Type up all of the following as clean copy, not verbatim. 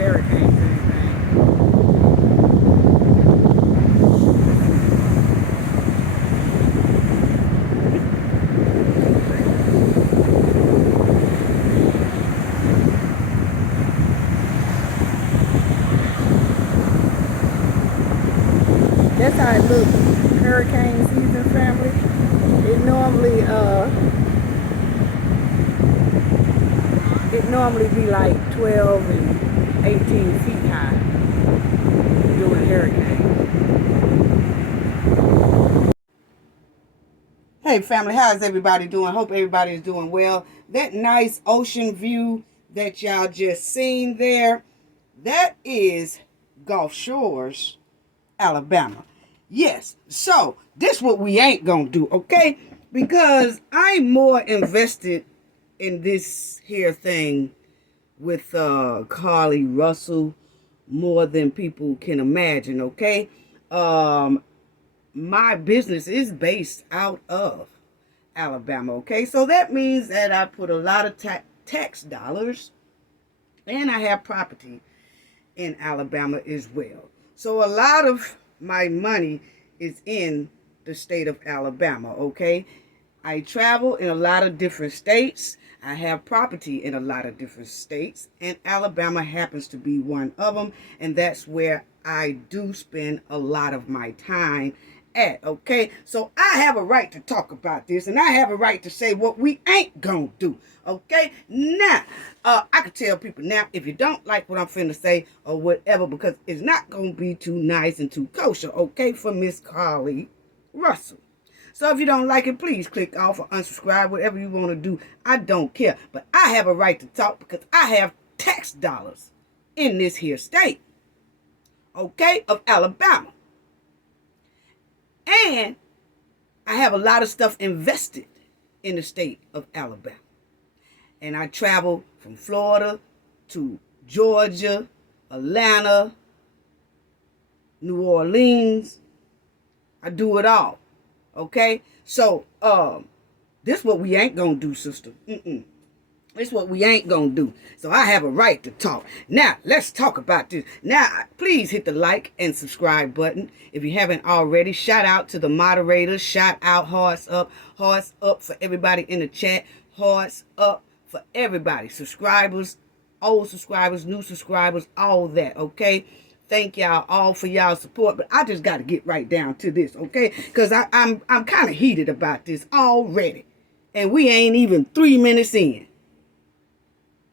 hurricane thing. That's how it looks. Hurricane season, family. It normally be like 12 and 18 feet high during hurricanes. Hey family, how's everybody doing? Hope everybody is doing well. That nice ocean view that y'all just seen there, that is Gulf Shores, Alabama. Yes, so this what we ain't gonna do, okay? Because I'm more invested in this here thing with Carlee Russell more than people can imagine, okay? My business is based out of Alabama, okay? So that means that I put a lot of tax dollars and I have property in Alabama as well. So a lot of my money is in the state of Alabama, okay? I travel in a lot of different states. I have property in a lot of different states, and Alabama happens to be one of them, and that's where I do spend a lot of my time at, okay? So I have a right to talk about this, and I have a right to say what we ain't gonna do, okay? Now, I can tell people now, if you don't like what I'm finna say or whatever, because it's not gonna be too nice and too kosher, okay, for Miss Carlee Russell. So if you don't like it, please click off or unsubscribe, whatever you want to do. I don't care. But I have a right to talk because I have tax dollars in this here state, okay, of Alabama. And I have a lot of stuff invested in the state of Alabama. And I travel from Florida to Georgia, Atlanta, New Orleans. I do it all. Okay, so this what we ain't gonna do, sister. This what we ain't gonna do. So I have a right to talk. Now let's talk about this. Now please hit the like and subscribe button if you haven't already. Shout out to the moderators. Shout out, hearts up for everybody in the chat. Hearts up for everybody. Subscribers, old subscribers, new subscribers, all that. Okay. Thank y'all all for y'all support, but I just got to get right down to this, okay? Because I'm kind of heated about this already, and we ain't even 3 minutes in.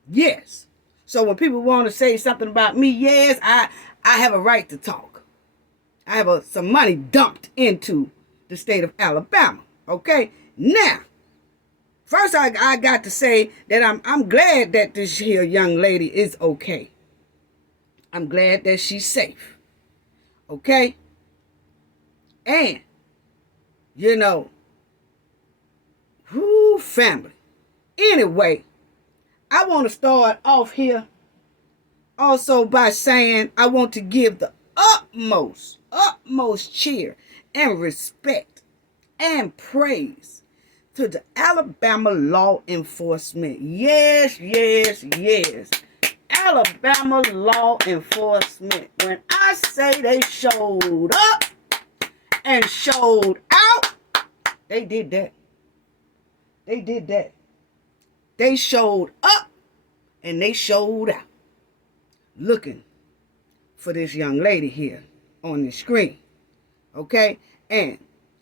Yes. So when people want to say something about me, yes, I have a right to talk. I have some money dumped into the state of Alabama, okay? Now, first I got to say that I'm glad that this here young lady is okay. I'm glad that she's safe. Okay? And, you know, whoo, family. Anyway, I want to start off here also by saying I want to give the utmost cheer and respect and praise to the Alabama law enforcement. Yes, yes, yes. Alabama law enforcement. When I say they showed up and showed out, they did that. They did that. They showed up and they showed out. Looking for this young lady here on the screen. Okay? And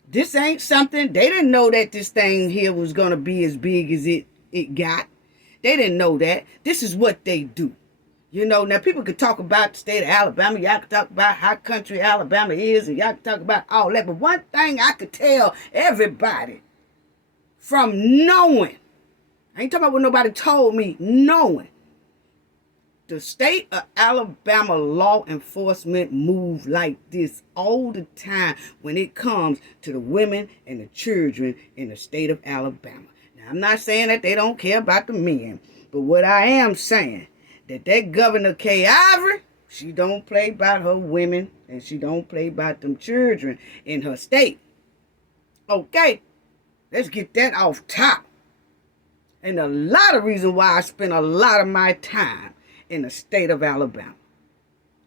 this ain't something, they didn't know that this thing here was going to be as big as it got. They didn't know that. This is what they do. You know, now people could talk about the state of Alabama. Y'all could talk about how country Alabama is. And y'all could talk about all that. But one thing I could tell everybody from knowing, I ain't talking about what nobody told me, knowing, the state of Alabama law enforcement move like this all the time when it comes to the women and the children in the state of Alabama. Now, I'm not saying that they don't care about the men, but what I am saying, that Governor Kay Ivory, she don't play about her women and she don't play about them children in her state. Okay, let's get that off top. And a lot of reason why I spend a lot of my time in the state of Alabama.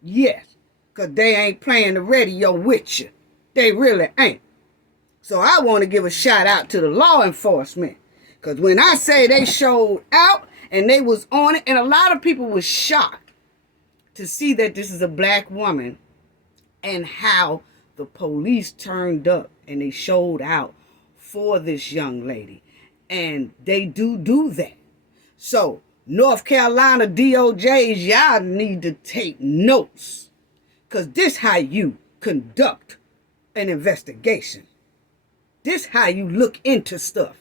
Yes, because they ain't playing the radio with you. They really ain't. So I want to give a shout out to the law enforcement. Because when I say they showed out and they was on it, and a lot of people was shocked to see that this is a black woman and how the police turned up and they showed out for this young lady. And they do that. So, North Carolina DOJs, y'all need to take notes. Because this how you conduct an investigation. This how you look into stuff.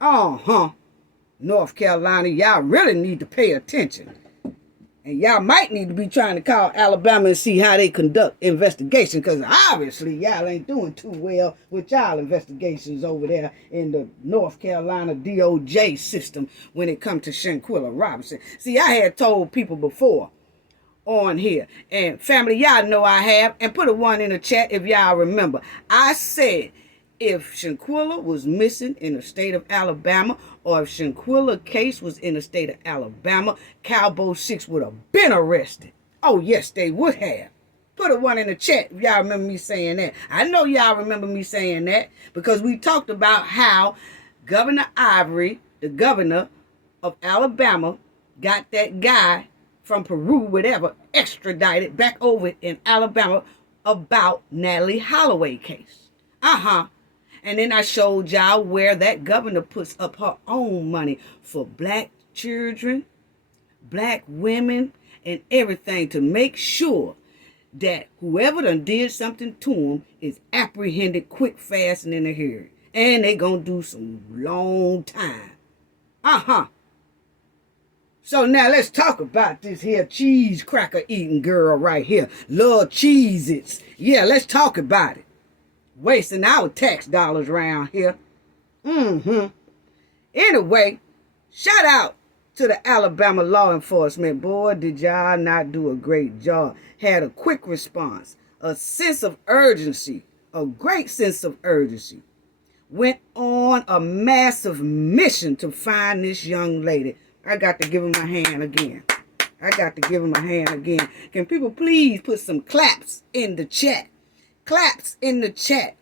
North Carolina, y'all really need to pay attention. And y'all might need to be trying to call Alabama and see how they conduct investigation, because obviously y'all ain't doing too well with y'all investigations over there in the North Carolina DOJ system when it comes to Shanquilla Robinson. See, I had told people before on here, and family, y'all know I have, and put a 1 in the chat if y'all remember. I said if Shanquilla was missing in the state of Alabama, or if Shanquilla case was in the state of Alabama, Cowboy 6 would have been arrested. Oh, yes, they would have. Put a 1 in the chat if y'all remember me saying that. I know y'all remember me saying that because we talked about how Governor Ivory, the governor of Alabama, got that guy from Peru, whatever, extradited back over in Alabama about Natalie Holloway case. And then I showed y'all where that governor puts up her own money for black children, black women, and everything to make sure that whoever done did something to them is apprehended quick, fast, and in a hurry. And they gonna do some long time. So now let's talk about this here cheese cracker eating girl right here. Love Cheez-Its. Yeah, let's talk about it. Wasting our tax dollars around here. Anyway, shout out to the Alabama law enforcement. Boy, did y'all not do a great job. Had a quick response, a sense of urgency, a great sense of urgency. Went on a massive mission to find this young lady. I got to give him my hand again. Can people please put some claps in the chat? Claps in the chat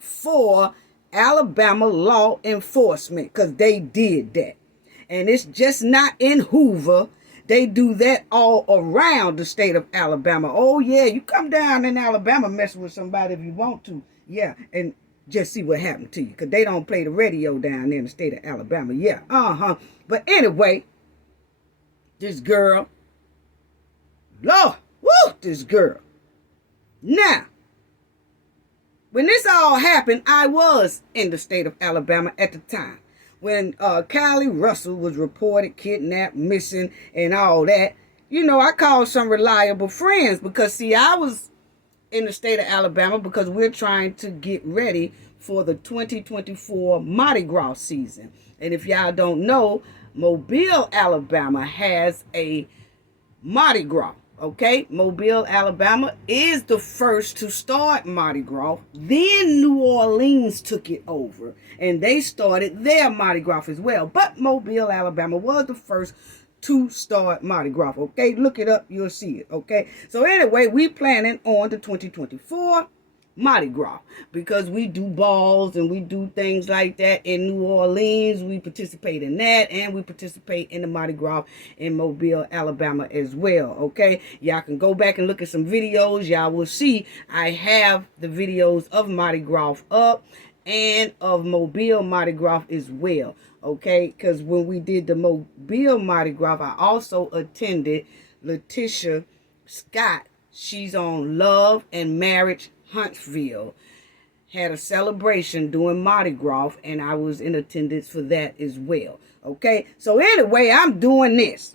for Alabama law enforcement, because they did that. And it's just not in Hoover. They do that all around the state of Alabama. Oh, yeah, you come down in Alabama messing with somebody if you want to. Yeah, and just see what happened to you, because they don't play the radio down there in the state of Alabama. Yeah, But anyway, this girl, Lord, this girl. Now, when this all happened, I was in the state of Alabama at the time. When Carlee Russell was reported kidnapped, missing, and all that, I called some reliable friends because, see, I was in the state of Alabama because we're trying to get ready for the 2024 Mardi Gras season. And if y'all don't know, Mobile, Alabama has a Mardi Gras. Okay, Mobile, Alabama is the first to start Mardi Gras. Then New Orleans took it over, and they started their Mardi Gras as well. But Mobile, Alabama was the first to start Mardi Gras. Okay, look it up, you'll see it. Okay, so anyway, we planning on the 2024 Mardi Gras because we do balls and we do things like that in New Orleans. We participate in that, and we participate in the Mardi Gras in Mobile, Alabama as well. Okay, y'all can go back and look at some videos. Y'all will see I have the videos of Mardi Gras up and of Mobile Mardi Gras as well. Okay, because when we did the Mobile Mardi Gras, I also attended Letitia Scott. She's on Love and Marriage Huntsville. Had a celebration doing Mardi Gras, and I was in attendance for that as well. Okay, so anyway, I'm doing this.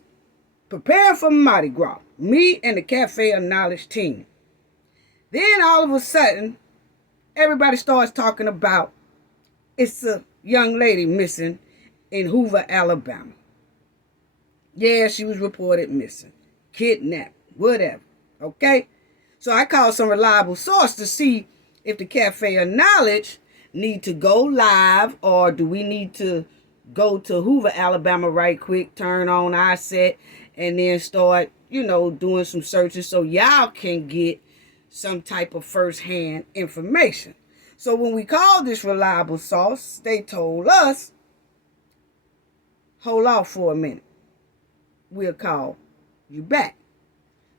Prepare for Mardi Gras. Me and the Cafe of Knowledge team. Then all of a sudden, everybody starts talking about it's a young lady missing in Hoover, Alabama. Yeah, she was reported missing, kidnapped, whatever. Okay, so I called some reliable source to see if the Cafe of Knowledge need to go live, or do we need to go to Hoover, Alabama right quick, turn on our set, and then start, doing some searches so y'all can get some type of first-hand information. So when we called this reliable source, they told us, hold off for a minute. We'll call you back.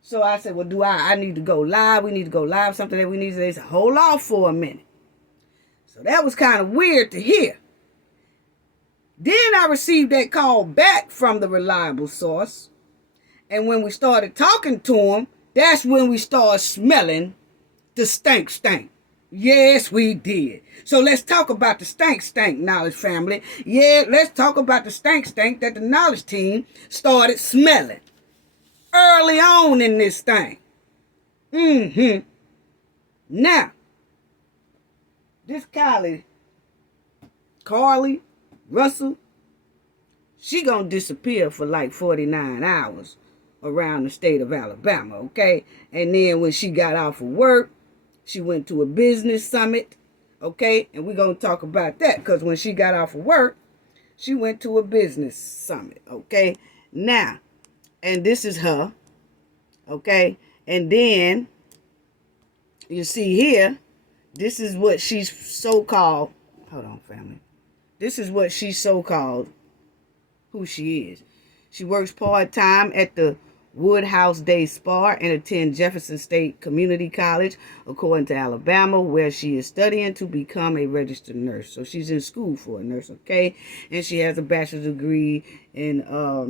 So I said, well, I need to go live? We need to go live, something that we need to say. They said, hold off for a minute. So that was kind of weird to hear. Then I received that call back from the reliable source. And when we started talking to him, that's when we started smelling the stank. Yes, we did. So let's talk about the stank, knowledge family. Yeah, let's talk about the stank that the knowledge team started smelling early on in this thing. Now, this Carlee Russell, she gonna disappear for like 49 hours around the state of Alabama, okay? And then when she got off of work, she went to a business summit, okay? And we're going to talk about that because when she got off of work, she went to a business summit, okay? Now, and this is her, okay? And then, you see here, this is what she's so-called, hold on, family. This is what she's so-called, who she is. She works part-time at the Woodhouse Day Spa and attends Jefferson State Community College, according to Alabama, where she is studying to become a registered nurse. So she's in school for a nurse, okay? And she has a bachelor's degree in, all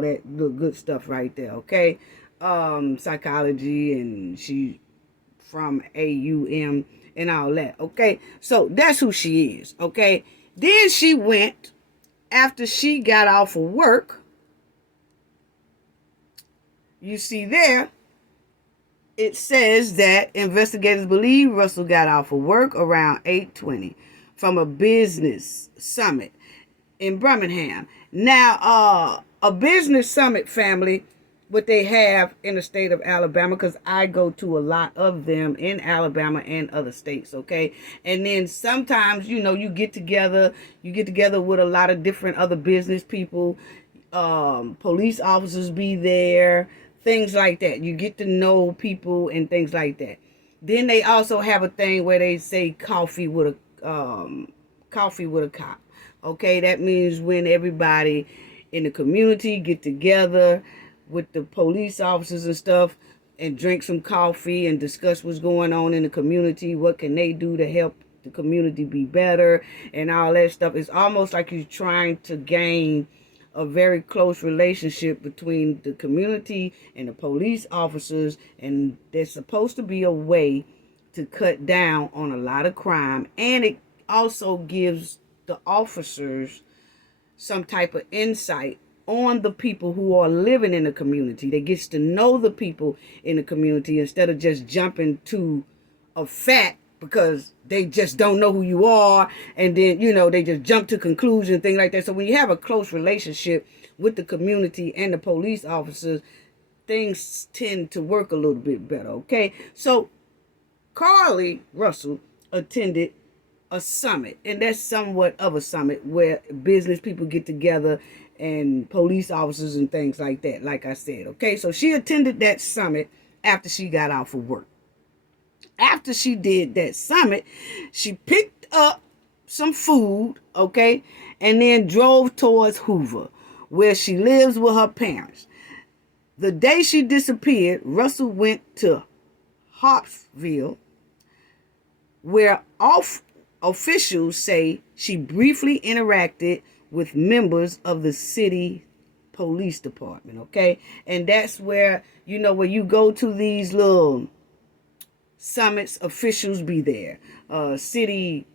that good stuff right there, okay? Psychology, and she from AUM and all that, okay? So that's who she is, okay? Then she went, after she got off of work, you see there, it says that investigators believe Russell got off of work around 8:20 from a business summit in Birmingham. Now, a business summit, family, what they have in the state of Alabama, because I go to a lot of them in Alabama and other states, okay? And then sometimes, you get together with a lot of different other business people, police officers be there, things like that. You get to know people and things like that. Then they also have a thing where they say coffee with a cop. Okay, that means when everybody in the community get together with the police officers and stuff and drink some coffee and discuss what's going on in the community, what can they do to help the community be better and all that stuff. It's almost like you're trying to gain a very close relationship between the community and the police officers, and there's supposed to be a way to cut down on a lot of crime, and it also gives the officers some type of insight on the people who are living in the community. They gets to know the people in the community instead of just jumping to a fact because they just don't know who you are, and then they just jump to conclusion, things like that. So when you have a close relationship with the community and the police officers, things tend to work a little bit better, okay? So Carlee Russell attended a summit, and that's somewhat of a summit where business people get together and police officers and things like that, like I said, okay? So she attended that summit after she got off of work. After she did that summit, she picked up some food, okay, and then drove towards Hoover, where she lives with her parents. The day she disappeared, Russell went to Harpsville, where officials say she briefly interacted with members of the city police department, okay? And that's where, where you go to these little summits, officials be there, city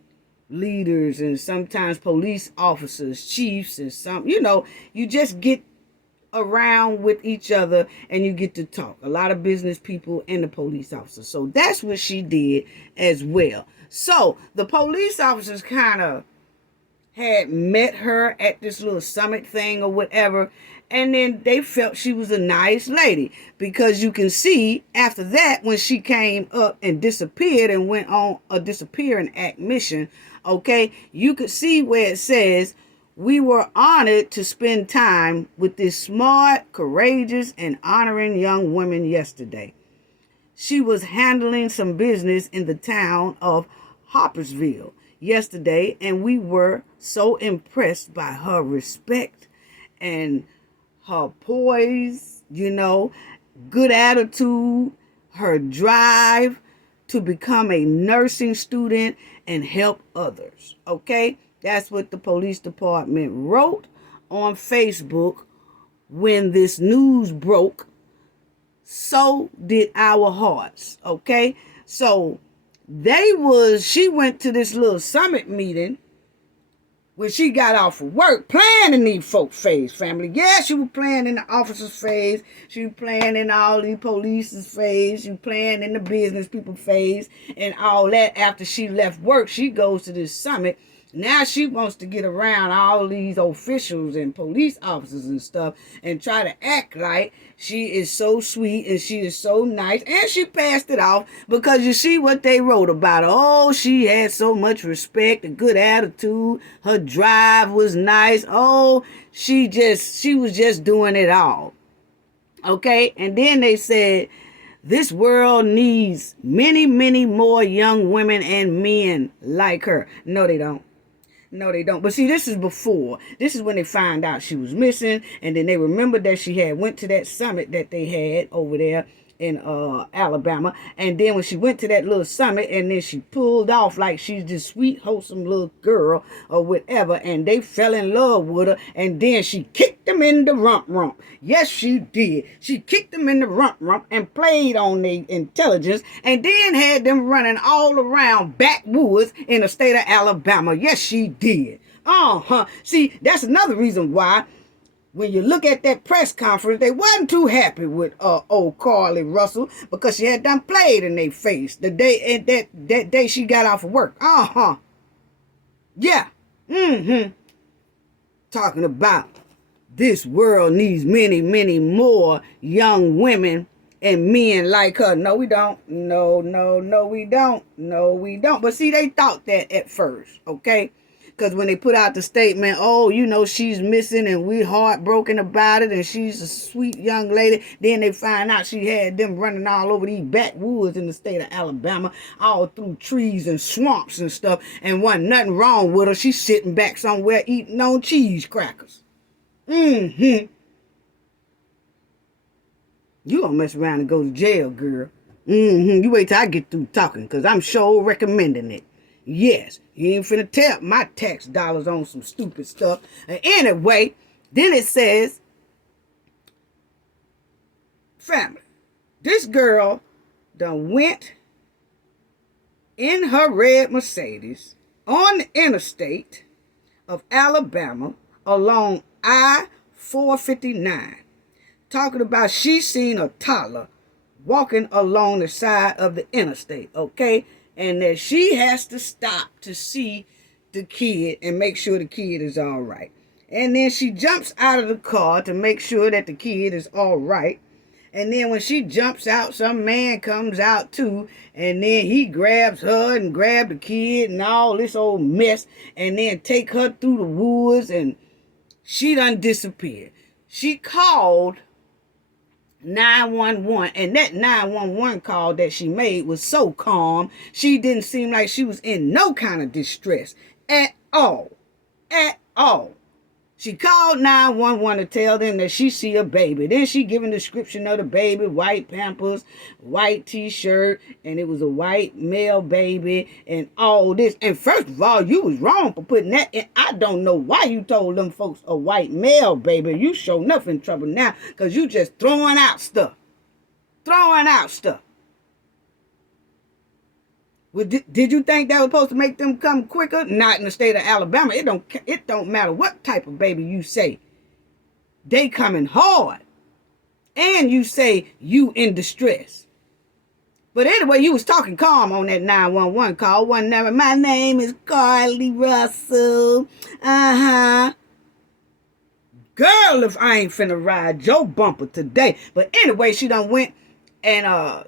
leaders, and sometimes police officers, chiefs, and some, you just get around with each other and you get to talk. A lot of business people and the police officers. So that's what she did as well. So the police officers kind of had met her at this little summit thing or whatever, and then they felt she was a nice lady, because you can see after that, when she came up and disappeared and went on a disappearing act mission, okay, you could see where it says We were honored to spend time with this smart, courageous, and honoring young woman yesterday. She was handling some business in the town of Harpersville yesterday, and we were so impressed by her respect and her poise, good attitude, her drive to become a nursing student and help others. Okay? That's what the police department wrote on Facebook when this news broke. So did our hearts. Okay? So she went to this little summit meeting when she got off of work, playing in these folk phase, family. Yeah, she was playing in the officers' phase. She was playing in all the police's phase. She was playing in the business people phase and all that. After she left work, she goes to this summit. Now she wants to get around all these officials and police officers and stuff and try to act like she is so sweet and she is so nice. And she passed it off because you see what they wrote about her. Oh, she had so much respect, a good attitude. Her drive was nice. Oh, she was just doing it all. Okay? And then they said, this world needs many, many more young women and men like her. No, they don't. No, they don't. But see, this is before. This is when they find out she was missing. And then they remembered that she had went to that summit that they had over there in Alabama. And then when she went to that little summit and then she pulled off like she's this sweet, wholesome little girl or whatever. And they fell in love with her. And then she kicked them in the rump. Yes, she did. She kicked them in the rump and played on their intelligence. And then had them running all around backwoods in the state of Alabama. Yes, she did. See, that's another reason why when you look at that press conference, they wasn't too happy with old Carlee Russell because she had done played in their face the day that day she got off of work. Yeah. Talking about this world needs many, many more young women and men like her. No, we don't. No, we don't. No, we don't. But see, they thought that at first, okay? Because when they put out the statement, she's missing and we're heartbroken about it and she's a sweet young lady. Then they find out she had them running all over these backwoods in the state of Alabama, all through trees and swamps and stuff. And wasn't nothing wrong with her. She's sitting back somewhere eating on cheese crackers. You gonna mess around and go to jail, girl. You wait till I get through talking because I'm sure recommending it. Yes, you ain't finna tap my tax dollars on some stupid stuff. And anyway, then it says, family, this girl done went in her red Mercedes on the interstate of Alabama along I-459, talking about she seen a toddler walking along the side of the interstate, okay? And that she has to stop to see the kid and make sure the kid is all right. And then she jumps out of the car to make sure that the kid is all right. And then when she jumps out, some man comes out too. And then he grabs her and grab the kid and all this old mess. And then take her through the woods and she done disappeared. She called 911, and that 911 call that she made was so calm. She didn't seem like she was in no kind of distress at all. She called 911 to tell them that she see a baby. Then she gave a description of the baby, white Pampers, white t-shirt, and it was a white male baby and all this. And first of all, you was wrong for putting that in. I don't know why you told them folks a white male baby. You show nothing trouble now because you just throwing out stuff. Well, did you think that was supposed to make them come quicker? Not in the state of Alabama. It don't matter what type of baby you say. They coming hard. And you say you in distress. But anyway, you was talking calm on that 911 call. One number, my name is Carlee Russell. Girl, if I ain't finna ride your bumper today. But anyway, she done went and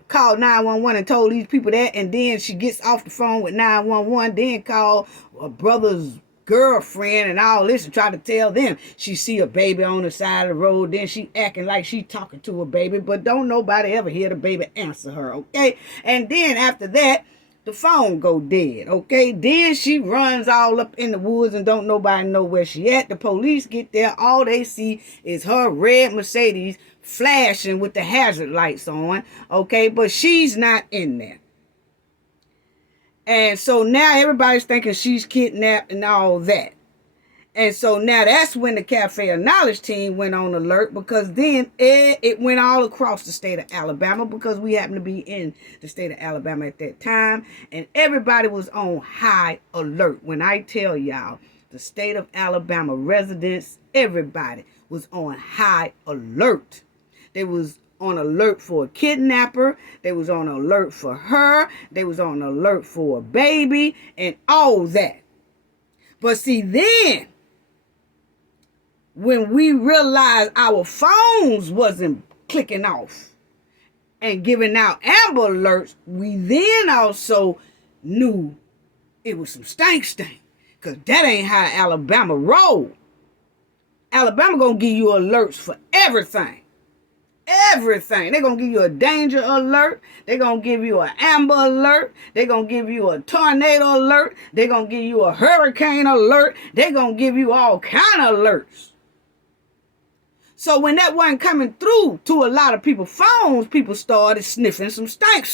called 911 and told these people that, and then she gets off the phone with 911, then called a brother's girlfriend and all this and try to tell them she see a baby on the side of the road. Then she acting like she talking to a baby, but don't nobody ever hear the baby answer her, okay? And then after that, the phone go dead, okay? Then she runs all up in the woods and don't nobody know where she at. The police get there. All they see is her red Mercedes flashing with the hazard lights on, okay? But she's not in there. And so now everybody's thinking she's kidnapped and all that. And so now that's when the Cafe of Knowledge team went on alert, because then it went all across the state of Alabama, because we happened to be in the state of Alabama at that time. And everybody was on high alert. When I tell y'all, the state of Alabama residents, everybody was on high alert. They was on alert for a kidnapper. They was on alert for her. They was on alert for a baby and all that. But see, then when we realized our phones wasn't clicking off and giving out Amber Alerts, we then also knew it was some stank. Because that ain't how Alabama roll. Alabama gonna give you alerts for everything. Everything. They're going to give you a danger alert. They're going to give you an amber alert. They're going to give you a tornado alert. They're going to give you a hurricane alert. They're going to give you all kind of alerts. So when that wasn't coming through to a lot of people's phones, people started sniffing some stank.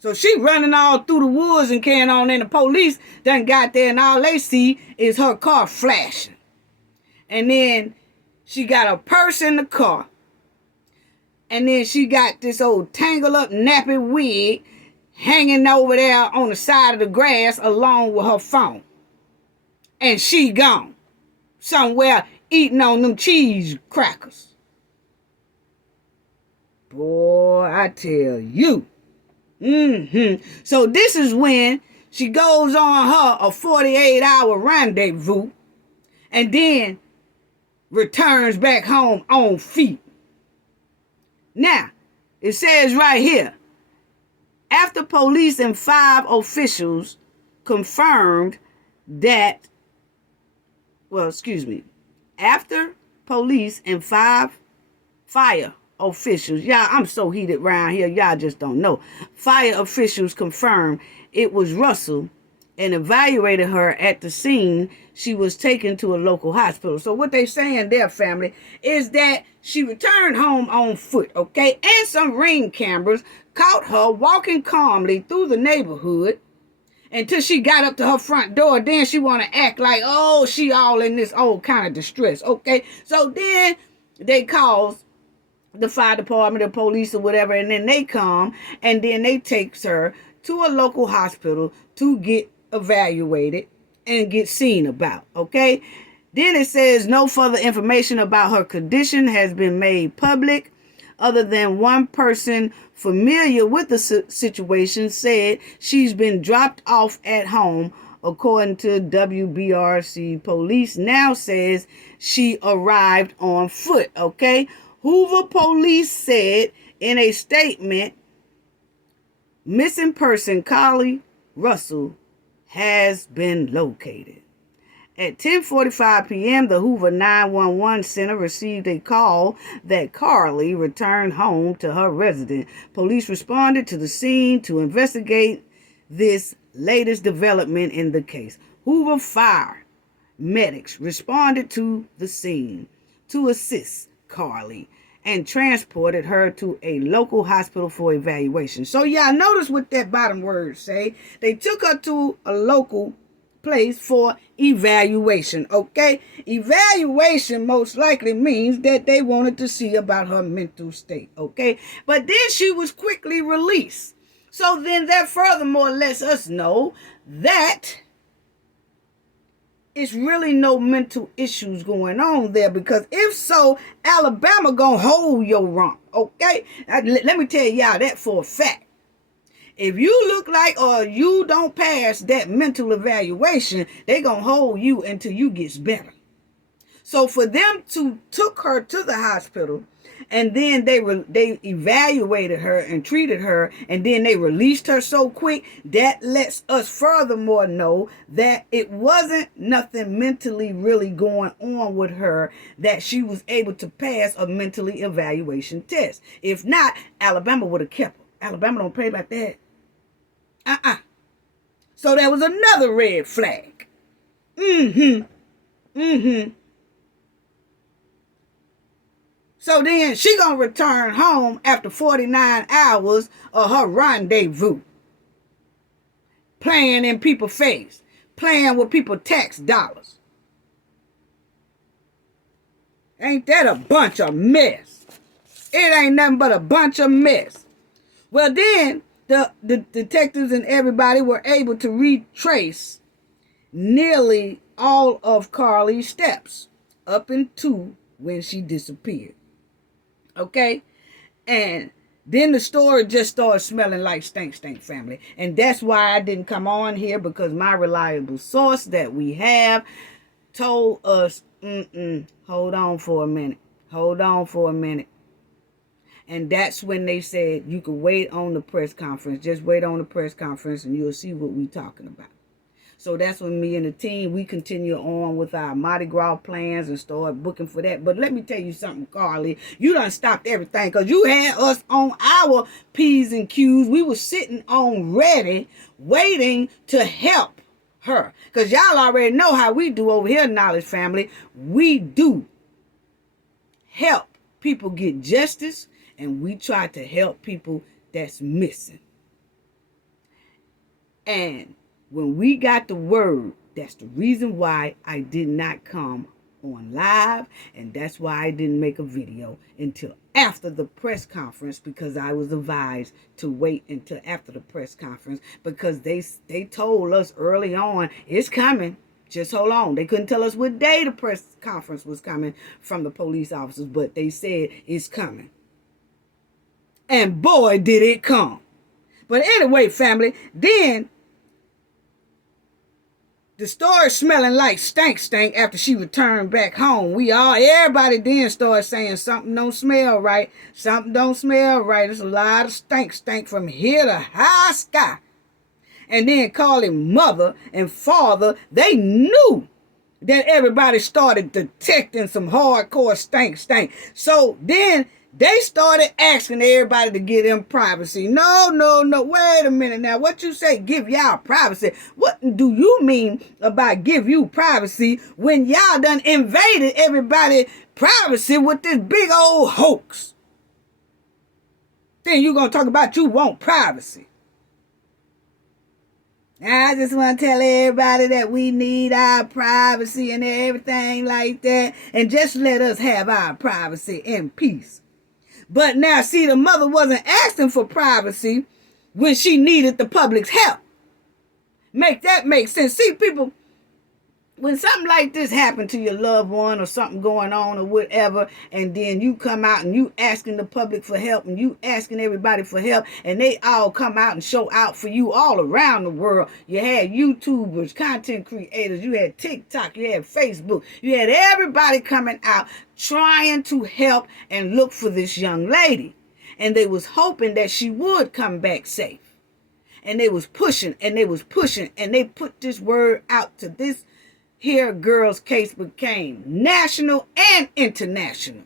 So she running all through the woods and carrying on, and the police done got there, and all they see is her car flashing. And then she got a purse in the car. And then she got this old tangled up nappy wig hanging over there on the side of the grass along with her phone. And she gone. Somewhere eating on them cheese crackers. Boy, I tell you. So this is when she goes on her a 48-hour rendezvous. And then returns back home on feet. Now, it says right here, after police and 5 officials confirmed that, after police and 5 fire officials, y'all, I'm so heated around here, y'all just don't know. Fire officials confirmed it was Russell and evaluated her at the scene, she was taken to a local hospital. So what they saying there, family, is that she returned home on foot, okay? And some ring cameras caught her walking calmly through the neighborhood until she got up to her front door. Then she want to act like, oh, she all in this old kind of distress, okay? So then they calls the fire department, the police or whatever, and then they come, and then they takes her to a local hospital to get evaluated and get seen about, okay? Then it says no further information about her condition has been made public, other than one person familiar with the situation said she's been dropped off at home. According to WBRC, police now says she arrived on foot, okay? Hoover police said in a statement, missing person Carlee Russell has been located. At 10:45 p.m., the Hoover 911 Center received a call that Carlee returned home to her residence. Police responded to the scene to investigate this latest development in the case. Hoover fire medics responded to the scene to assist Carlee and transported her to a local hospital for evaluation. So y'all notice what that bottom word say. They took her to a local place for evaluation, okay? Evaluation most likely means that they wanted to see about her mental state, okay? But then she was quickly released. So then that furthermore lets us know that it's really no mental issues going on there, because if so, Alabama gonna hold your rump, okay? Let me tell y'all that for a fact. If you look like or you don't pass that mental evaluation, they gonna hold you until you gets better. So for them to took her to the hospital, and then they evaluated her and treated her, and then they released her so quick, that lets us furthermore know that it wasn't nothing mentally really going on with her, that she was able to pass a mentally evaluation test. If not, Alabama would have kept her. Alabama don't play like that. So that was another red flag. So then she gonna return home after 49 hours of her rendezvous. Playing in people's face. Playing with people's tax dollars. Ain't that a bunch of mess? It ain't nothing but a bunch of mess. Well then, the detectives and everybody were able to retrace nearly all of Carlee's steps up into when she disappeared. Okay? And then the story just started smelling like stink family. And that's why I didn't come on here, because my reliable source that we have told us, hold on for a minute. Hold on for a minute. And that's when they said you could wait on the press conference. Just wait on the press conference and you'll see what we're talking about. So that's when me and the team, we continue on with our Mardi Gras plans and start booking for that. But let me tell you something, Carlee. You done stopped everything, because you had us on our P's and Q's. We were sitting on ready, waiting to help her. Because y'all already know how we do over here, Knowledge Family. We do help people get justice, and we try to help people that's missing. And when we got the word, that's the reason why I did not come on live, and that's why I didn't make a video until after the press conference, because I was advised to wait until after the press conference, because they told us early on, it's coming. Just hold on. They couldn't tell us what day the press conference was coming from the police officers, but they said it's coming. And boy, did it come. But anyway, family, then the story smelling like stank after she returned back home. Everybody then started saying something don't smell right. Something don't smell right. There's a lot of stank from here to high sky. And then calling mother and father, they knew that everybody started detecting some hardcore stank. So then they started asking everybody to give them privacy. No. Wait a minute now. What you say, give y'all privacy? What do you mean about give you privacy when y'all done invaded everybody's privacy with this big old hoax? Then you gonna talk about you want privacy. I just want to tell everybody that we need our privacy and everything like that. And just let us have our privacy in peace. But now, see, the mother wasn't asking for privacy when she needed the public's help. Make that make sense. See, people, when something like this happened to your loved one or something going on or whatever, and then you come out and you asking the public for help and you asking everybody for help, and they all come out and show out for you all around the world. You had YouTubers, content creators, you had TikTok, you had Facebook, you had everybody coming out trying to help and look for this young lady. And they was hoping that she would come back safe. And they was pushing and they was pushing, and they put this word out to this here girl's case became national and international.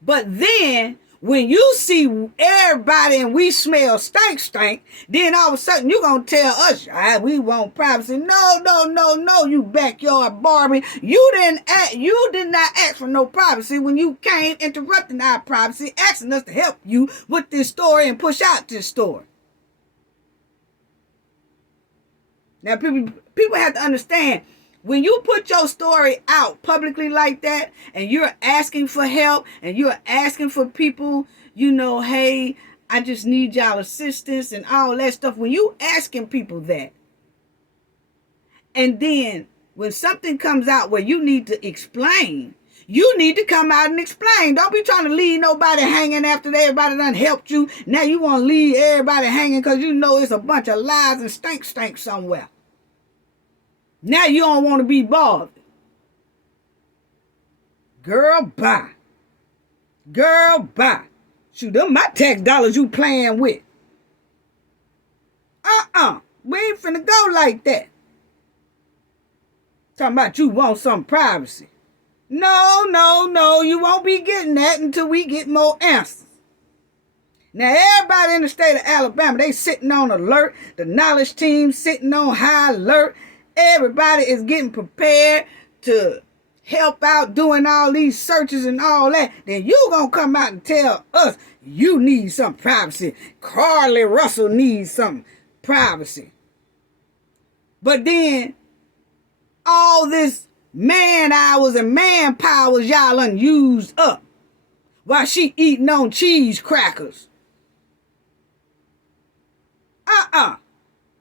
But then when you see everybody and we smell stank, then all of a sudden you gonna tell us, we want privacy. No, you backyard Barbie. You did not ask for no privacy when you came interrupting our privacy, asking us to help you with this story and push out this story. Now people have to understand, when you put your story out publicly like that, and you're asking for help, and you're asking for people, hey, I just need y'all assistance and all that stuff. When you asking people that, and then when something comes out where you need to explain, you need to come out and explain. Don't be trying to leave nobody hanging after everybody done helped you. Now you want to leave everybody hanging because you know it's a bunch of lies and stank somewhere. Now you don't want to be bothered. Girl, bye. Girl, bye. Shoot, them my tax dollars you playing with. We ain't finna go like that. Talking about you want some privacy. No, you won't be getting that until we get more answers. Now, everybody in the state of Alabama, they sitting on alert. The knowledge team sitting on high alert. Everybody is getting prepared to help out doing all these searches and all that. Then you gonna come out and tell us you need some privacy. Carlee Russell needs some privacy. But then all this man hours and man powers y'all unused up while she eating on cheese crackers.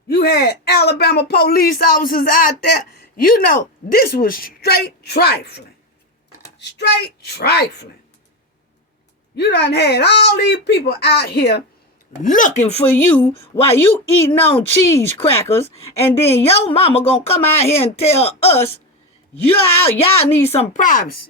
You had Alabama police officers out there. You know, this was straight trifling. Straight trifling. You done had all these people out here looking for you while you eating on cheese crackers, and then your mama gonna come out here and tell us y'all need some privacy.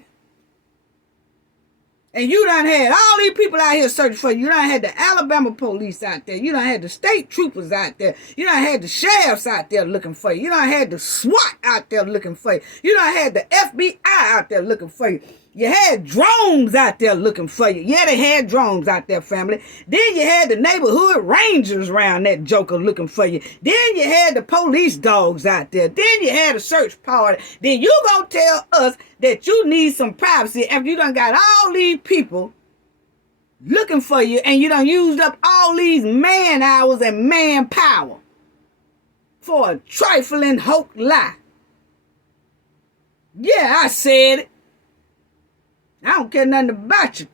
And you done had all these people out here searching for you. You done had the Alabama police out there. You done had the state troopers out there. You done had the sheriffs out there looking for you. You done had the SWAT out there looking for you. You done had the FBI out there looking for you. You had drones out there looking for you. Yeah, they had drones out there, family. Then you had the neighborhood rangers around that joker looking for you. Then you had the police dogs out there. Then you had a search party. Then you gonna tell us that you need some privacy after you done got all these people looking for you and you done used up all these man hours and manpower for a trifling hoax lie. Yeah, I said it. I don't care nothing about you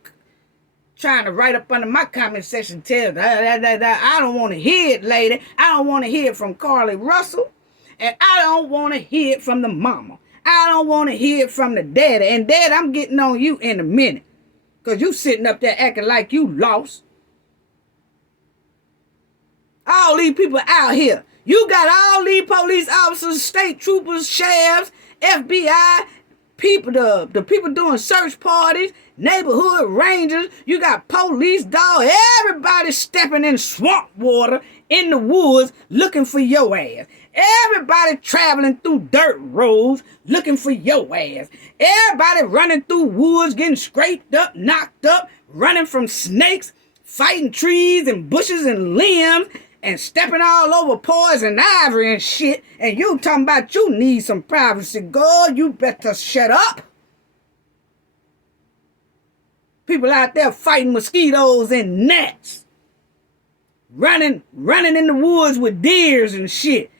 trying to write up under my comment section tell I don't want to hear it, lady. I don't want to hear it from Carlee Russell. And I don't want to hear it from the mama. I don't want to hear it from the daddy. And dad, I'm getting on you in a minute. Because you sitting up there acting like you lost. All these people out here. You got all these police officers, state troopers, sheriffs, FBI, people, the people doing search parties, neighborhood rangers. You got police dogs. Everybody stepping in swamp water in the woods looking for your ass. Everybody traveling through dirt roads looking for your ass. Everybody running through woods getting scraped up, knocked up, running from snakes, fighting trees and bushes and limbs, and stepping all over poison ivory and shit, and you talking about you need some privacy. God, you better shut up. People out there fighting mosquitoes and gnats. Running in the woods with deers and shit.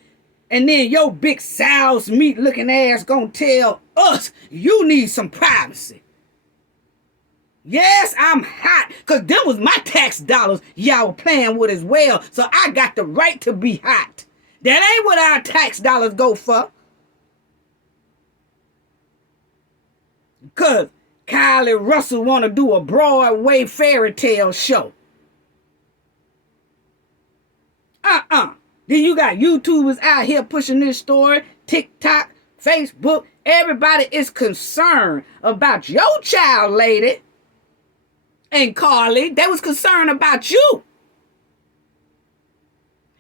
And then your big sow's meat looking ass gonna tell us you need some privacy. Yes, I'm hot, because them was my tax dollars y'all were playing with as well. So I got the right to be hot. That ain't what our tax dollars go for. Because Carlee Russell want to do a Broadway fairy tale show. Then you got YouTubers out here pushing this story. TikTok, Facebook. Everybody is concerned about your child, lady. And Carlee, they was concerned about you.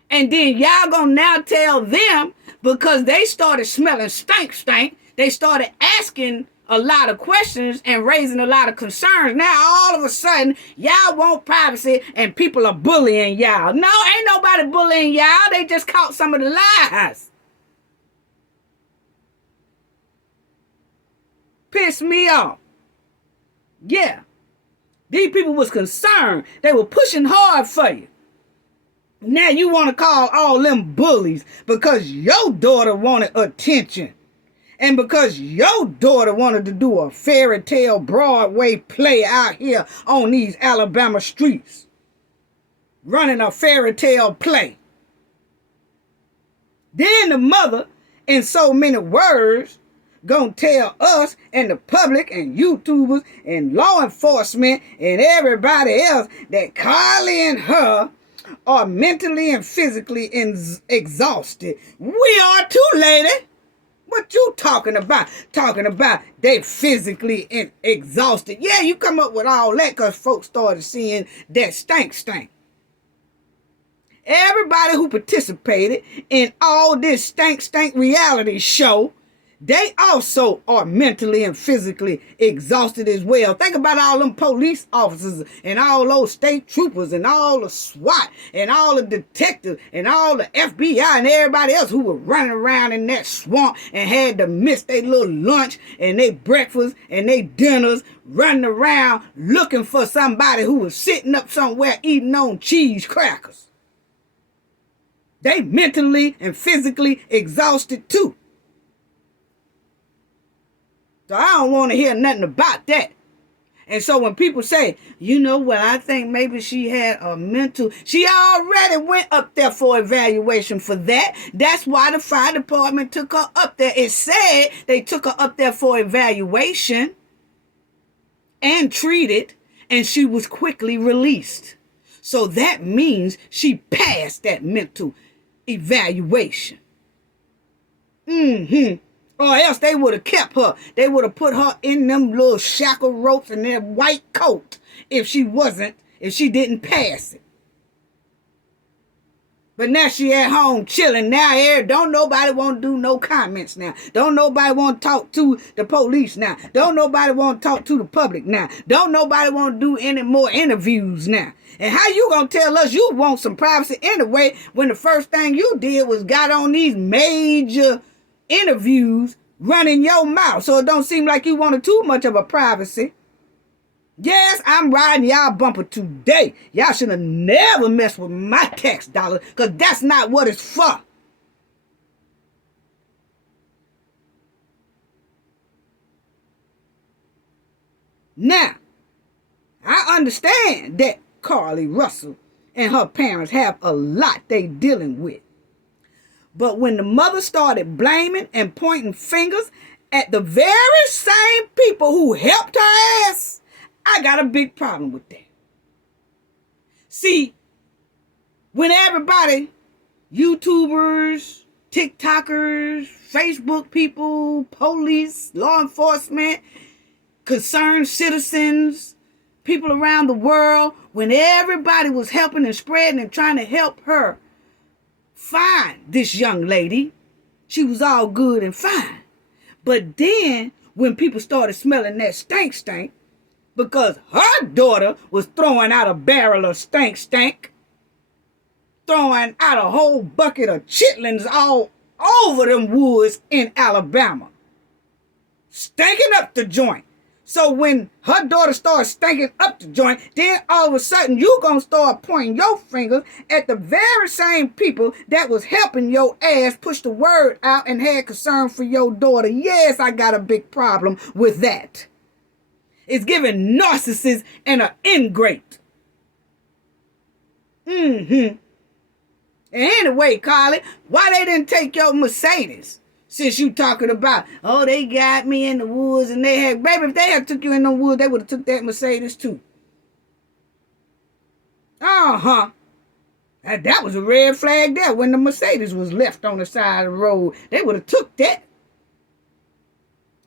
And then y'all gonna now tell them, because they started smelling stank, they started asking a lot of questions and raising a lot of concerns. Now all of a sudden, y'all want privacy and people are bullying y'all. No, ain't nobody bullying y'all. They just caught some of the lies. Pissed me off. Yeah. These people was concerned. They were pushing hard for you. Now you want to call all them bullies because your daughter wanted attention. And because your daughter wanted to do a fairy tale Broadway play out here on these Alabama streets. Running a fairy tale play. Then the mother, in so many words, gonna tell us and the public and YouTubers and law enforcement and everybody else that Carlee and her are mentally and physically exhausted. We are too, lady. What you talking about? Talking about they physically exhausted. Yeah, you come up with all that because folks started seeing that stank. Everybody who participated in all this stank reality show, they also are mentally and physically exhausted as well. Think about all them police officers and all those state troopers and all the SWAT and all the detectives and all the FBI and everybody else who were running around in that swamp and had to miss their little lunch and their breakfast and their dinners, running around looking for somebody who was sitting up somewhere eating on cheese crackers. They mentally and physically exhausted too. So I don't want to hear nothing about that. And so when people say, you know what, I think maybe she had a mental, she already went up there for evaluation for that. That's why the fire department took her up there. It said they took her up there for evaluation and treated, and she was quickly released. So that means she passed that mental evaluation. Or else they would have kept her. They would have put her in them little shackle ropes and that white coat if she didn't pass it. But now she at home chilling. Now don't nobody want to do no comments now. Don't nobody want to talk to the police now. Don't nobody want to talk to the public now. Don't nobody want to do any more interviews now. And how you gonna tell us you want some privacy anyway when the first thing you did was got on these major interviews running your mouth? So it don't seem like you wanted too much of a privacy. Yes, I'm riding y'all bumper today. Y'all should have never messed with my tax dollars because that's not what it's for. Now, I understand that Carlee Russell and her parents have a lot they dealing with. But when the mother started blaming and pointing fingers at the very same people who helped her ass, I got a big problem with that. See, when everybody, YouTubers, TikTokers, Facebook people, police, law enforcement, concerned citizens, people around the world, when everybody was helping and spreading and trying to help her find this young lady, she was all good and fine. But then when people started smelling that stank, because her daughter was throwing out a barrel of stank, throwing out a whole bucket of chitlins all over them woods in Alabama, stinking up the joint. So when her daughter starts stinking up the joint, then all of a sudden you gonna start pointing your fingers at the very same people that was helping your ass push the word out and had concern for your daughter. Yes, I got a big problem with that. It's giving narcissist and an ingrate. Anyway, Carlee, why they didn't take your Mercedes? Since you talking about, oh, they got me in the woods and they had, baby, if they had took you in the woods, they would have took that Mercedes too. That was a red flag there when the Mercedes was left on the side of the road. They would have took that.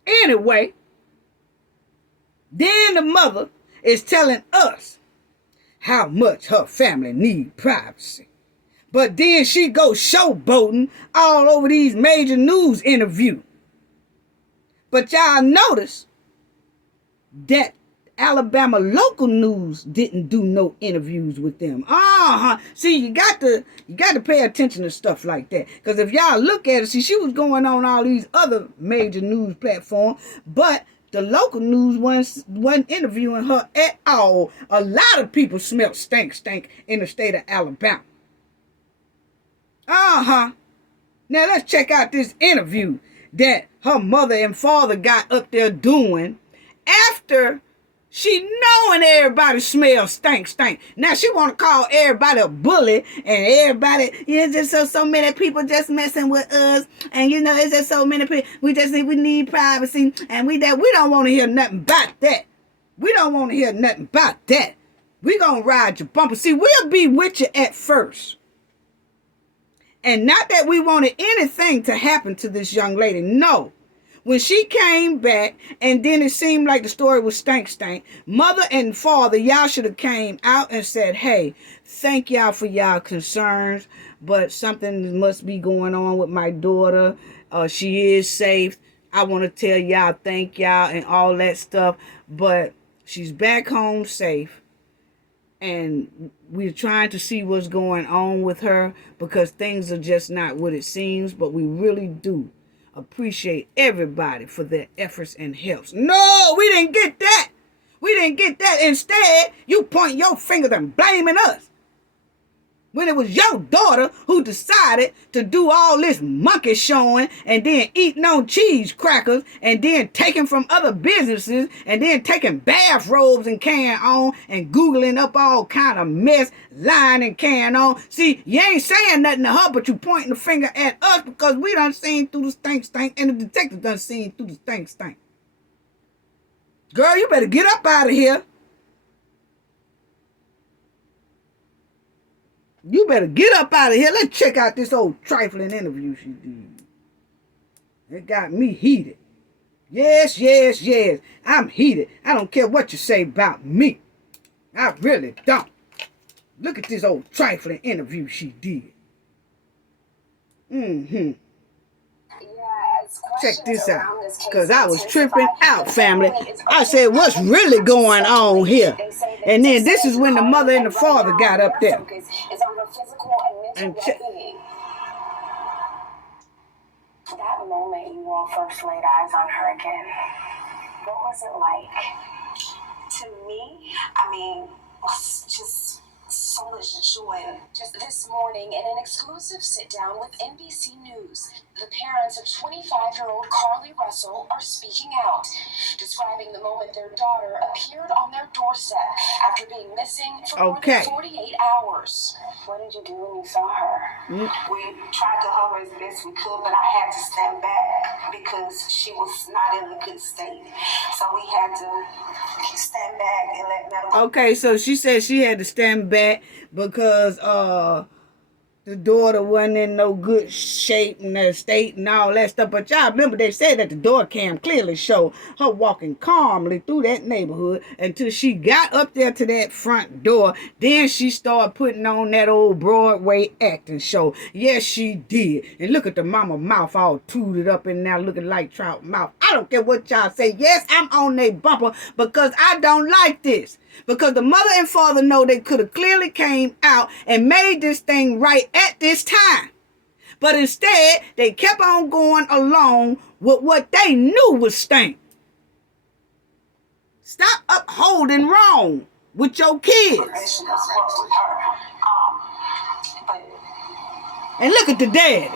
Anyway, then the mother is telling us how much her family need privacy. But then she goes showboating all over these major news interviews. But y'all notice that Alabama local news didn't do no interviews with them. See, you got to pay attention to stuff like that. Because if y'all look at it, see, she was going on all these other major news platforms, but the local news wasn't interviewing her at all. A lot of people smelled stank in the state of Alabama. Now let's check out this interview that her mother and father got up there doing after she knowing everybody smells stank. Now she want to call everybody a bully and everybody, just so many people just messing with us, and it's just so many people. We need privacy, and we don't want to hear nothing about that. We don't want to hear nothing about that. We gonna ride your bumper. See, we'll be with you at first. And not that we wanted anything to happen to this young lady. No. When she came back, and then it seemed like the story was stank. Mother and father, y'all should have came out and said, hey, thank y'all for y'all concerns, but something must be going on with my daughter. She is safe. I want to tell y'all thank y'all and all that stuff, but she's back home safe. And we're trying to see what's going on with her because things are just not what it seems, but we really do appreciate everybody for their efforts and helps. No, we didn't get that. We didn't get that. Instead, you point your fingers and blaming us. When it was your daughter who decided to do all this monkey showing and then eating on cheese crackers and then taking from other businesses and then taking bathrobes and carrying on and Googling up all kind of mess, lying and carrying on. See, you ain't saying nothing to her, but you pointing the finger at us because we done seen through the stink and the detective done seen through the stink. Girl, you better get up out of here. You better get up out of here. Let's check out this old trifling interview she did. It got me heated. Yes. I'm heated. I don't care what you say about me. I really don't. Look at this old trifling interview she did. Check this out. Because I was tripping out, family. I said, what's really going on here? And then this is when the mother and the father got up there. And that moment you all first laid eyes on her again, what was it like? To me, I mean, just soulless joy. Just this morning, in an exclusive sit-down with NBC News, the parents of 25-year-old Carlee Russell are speaking out, describing the moment their daughter appeared on their doorstep after being missing for more than 48 hours. What did you do when you saw her? We tried to hover as best we could, but I had to stand back because she was not in a good state. So we had to stand back and let medical... Okay, so she said she had to stand back because the daughter wasn't in no good shape and the state and all that stuff. But y'all remember they said that the door cam clearly showed her walking calmly through that neighborhood until she got up there to that front door. Then she started putting on that old Broadway acting show. Yes, she did. And look at the mama mouth all tooted up and now looking like trout mouth. I don't care what y'all say. Yes, I'm on their bumper because I don't like this. Because the mother and father know they could have clearly came out and made this thing right at this time. But instead, they kept on going along with what they knew was stink. Stop upholding wrong with your kids. And look at the daddy.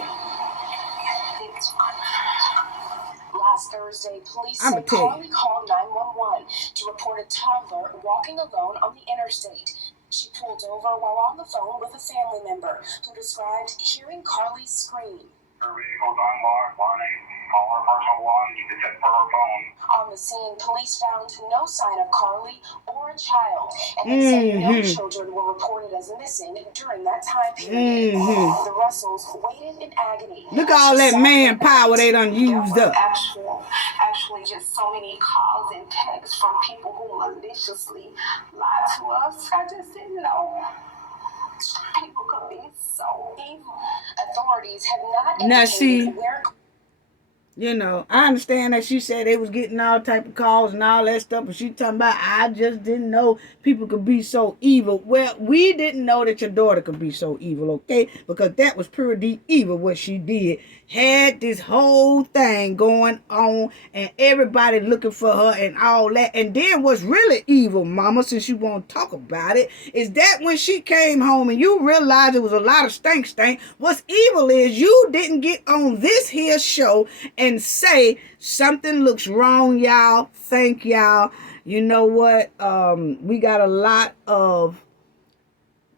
Last Thursday, police say Carlee called 911 to report a toddler walking alone on the interstate. She pulled over while on the phone with a family member who described hearing Carlee scream. Her vehicle's unlocked, call her personal one, you can check for her phone. On the scene, police found no sign of Carlee or a child, and they said no children were reported as missing during that time period. The Russells waited in agony. Look at all that manpower they done used up. Actually, just so many calls and texts from people who maliciously lied to us. I just didn't know. People could be so evil. Authorities have not indicated where... You know, I understand that she said they was getting all type of calls and all that stuff, but she talking about, I just didn't know people could be so evil. Well, we didn't know that your daughter could be so evil, okay? Because that was pretty evil what she did. Had this whole thing going on and everybody looking for her and all that. And then what's really evil, mama, since you won't talk about it, is that when she came home and you realized it was a lot of stank, what's evil is you didn't get on this here show and say something looks wrong, y'all. Thank y'all. You know what? We got a lot of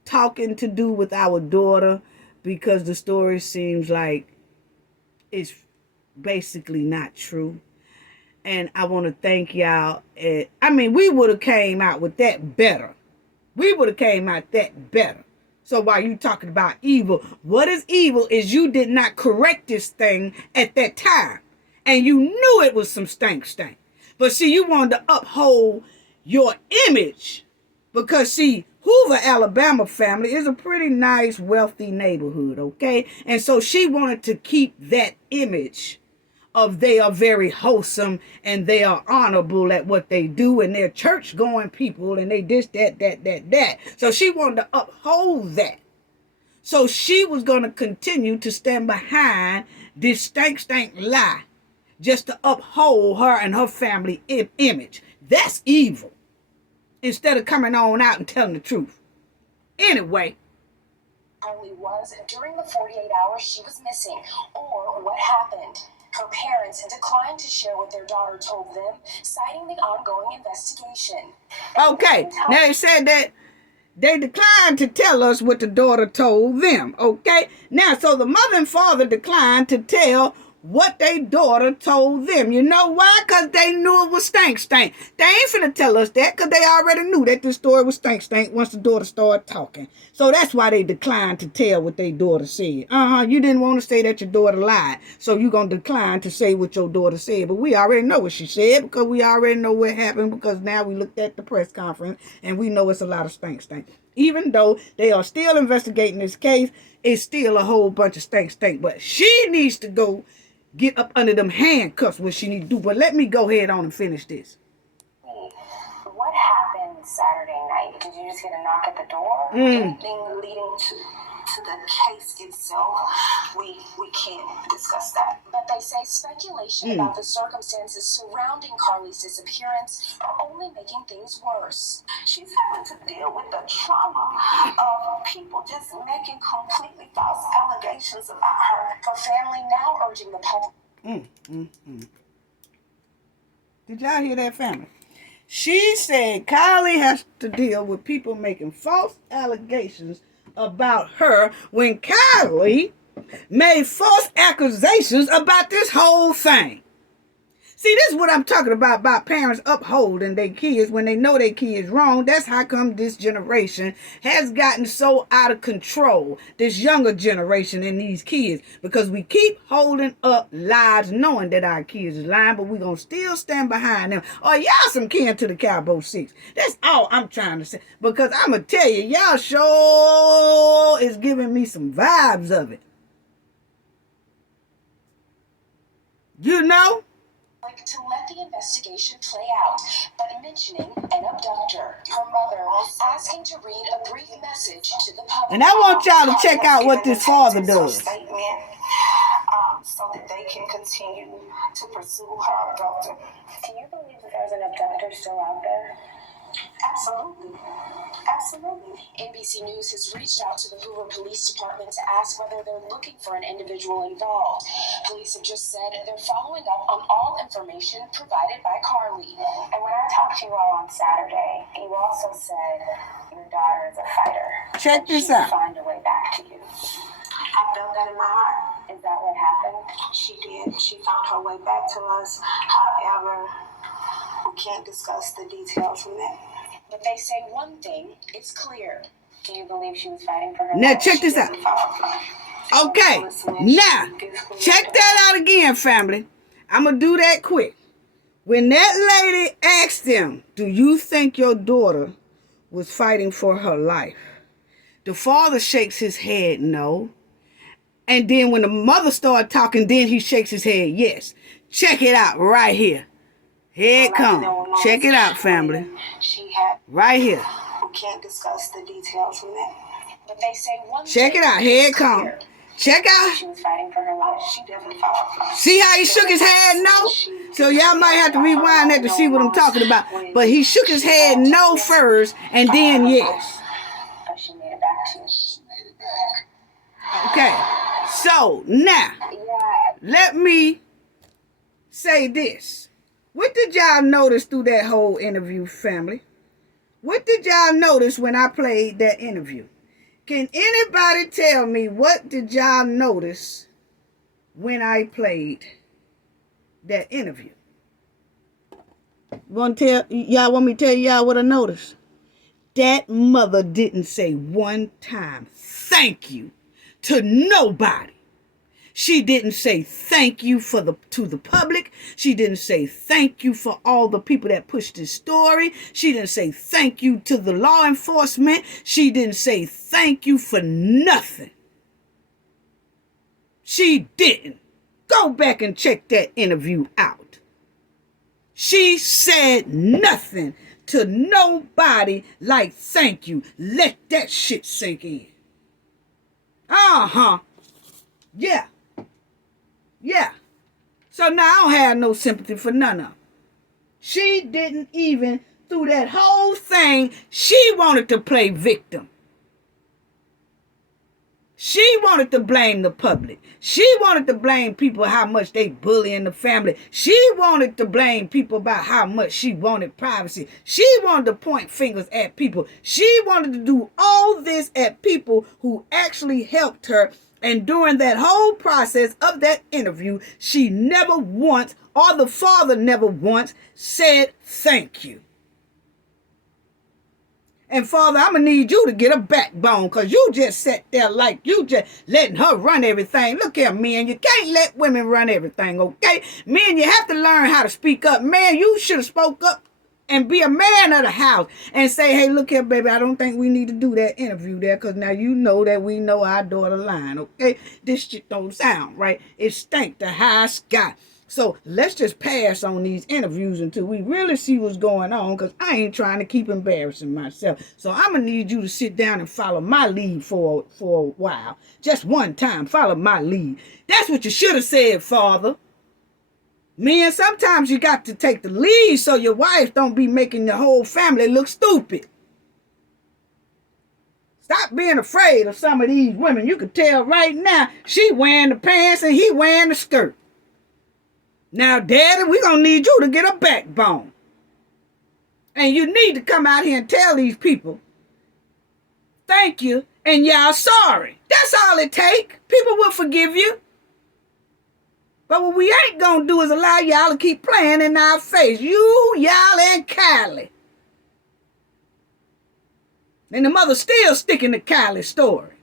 talking to do with our daughter because the story seems like it's basically not true. And I want to thank y'all. I mean, we would have came out with that better. We would have came out that better. So while you talking about evil, what is evil is you did not correct this thing at that time. And you knew it was some stank. But see, you wanted to uphold your image. Because see, Hoover, Alabama family is a pretty nice, wealthy neighborhood, okay? And so she wanted to keep that image of they are very wholesome and they are honorable at what they do and they're church going people and they this, that. So she wanted to uphold that. So she was going to continue to stand behind this stank lie just to uphold her and her family image. That's evil. Instead of coming on out and telling the truth. Anyway. Carlee was during the 48 hours she was missing, or what happened. Her parents declined to share what their daughter told them, citing the ongoing investigation. Okay, now they said that they declined to tell us what the daughter told them, okay? Now, so the mother and father declined to tell what their daughter told them. You know why? Because they knew it was stank. They ain't finna tell us that because they already knew that this story was stank once the daughter started talking. So that's why they declined to tell what their daughter said. You didn't want to say that your daughter lied. So you're going to decline to say what your daughter said. But we already know what she said because we already know what happened because now we looked at the press conference and we know it's a lot of stank. Even though they are still investigating this case, it's still a whole bunch of stank. But she needs to go get up under them handcuffs, what she need to do. But let me go ahead on and finish this. What happened Saturday night? Did you just get a knock at the door? Anything leading to the case itself, we can't discuss that. But they say speculation about the circumstances surrounding Carlee's disappearance are only making things worse. She's having to deal with the trauma of people just making completely false allegations about her. Her family now urging the public. Did y'all hear that, family? She said Carlee has to deal with people making false allegations about her when Carlee made false accusations about this whole thing. See, this is what I'm talking about parents upholding their kids when they know their kids wrong. That's how come this generation has gotten so out of control, this younger generation and these kids, because we keep holding up lies knowing that our kids is lying, but we're going to still stand behind them. Or y'all some kin to the Cowboy 6. That's all I'm trying to say, because I'm going to tell you, y'all sure is giving me some vibes of it. You know? To let the investigation play out, but mentioning an abductor. Her mother asking to read a brief message to the public. And I want y'all to check out what this father does. Statement, so that they can continue to pursue her abductor. Do you believe that there's an abductor still out there? Absolutely. NBC News has reached out to the Hoover Police Department to ask whether they're looking for an individual involved. Police have just said they're following up on all information provided by Carlee. And when I talked to you all on Saturday, you also said your daughter is a fighter. Check this out. Find a way back to you. I felt that in my heart. Is that what happened? She did. She found her way back to us. However, we can't discuss the details from that. But they say one thing is clear. Do you believe she was fighting for her life? Now check this out. Okay, now check that out again, family. I'm going to do that quick. When that lady asked them, do you think your daughter was fighting for her life? The father shakes his head, no. And then when the mother started talking, then he shakes his head, yes. Check it out right here. Here it comes. Check it out, family. Right here. We can't discuss the details from that. But they say one check it out. Here it comes. Check out. She was fighting for her life. She definitely fought for her. See how he shook his head no? So y'all might have to rewind that to see what I'm talking about. But he shook his head no first and then yes. But she made it back to us. Okay. So now, let me say this. What did y'all notice through that whole interview, family? What did y'all notice when I played that interview? Can anybody tell me what did y'all notice when I played that interview? Y'all want me to tell y'all what I noticed? that mother didn't say one time thank you to nobody. She didn't say thank you to the public. She didn't say thank you for all the people that pushed this story. She didn't say thank you to the law enforcement. She didn't say thank you for nothing. She didn't. Go back and check that interview out. She said nothing to nobody like thank you. Let that shit sink in. Uh-huh. Yeah. Yeah. So now I don't have no sympathy for none of them. She didn't even, through that whole thing, she wanted to play victim. She wanted to blame the public. She wanted to blame people how much they bully in the family. She wanted to blame people about how much she wanted privacy. She wanted to point fingers at people. She wanted to do all this at people who actually helped her. And during that whole process of that interview, she never once, or the father never once, said thank you. And Father, I'm going to need you to get a backbone, because you just sat there like you just letting her run everything. Look here, men, you can't let women run everything, okay? Men, you have to learn how to speak up. Man, you should have spoke up and be a man of the house and say, hey, look here, baby, I don't think we need to do that interview there, because now you know that we know our daughter lying, okay? This shit don't sound right. It stank to high sky. So let's just pass on these interviews until we really see what's going on, because I ain't trying to keep embarrassing myself. So I'm going to need you to sit down and follow my lead for a while. Just one time, follow my lead. That's what you should have said, Father. Man, sometimes you got to take the lead so your wife don't be making the whole family look stupid. Stop being afraid of some of these women. You can tell right now she wearing the pants and he wearing the skirt. Now, Daddy, we're going to need you to get a backbone. And you need to come out here and tell these people, thank you, and y'all sorry. That's all it takes. People will forgive you. But what we ain't going to do is allow y'all to keep playing in our face. You, y'all, and Carlee. And the mother still sticking to Carlee's story.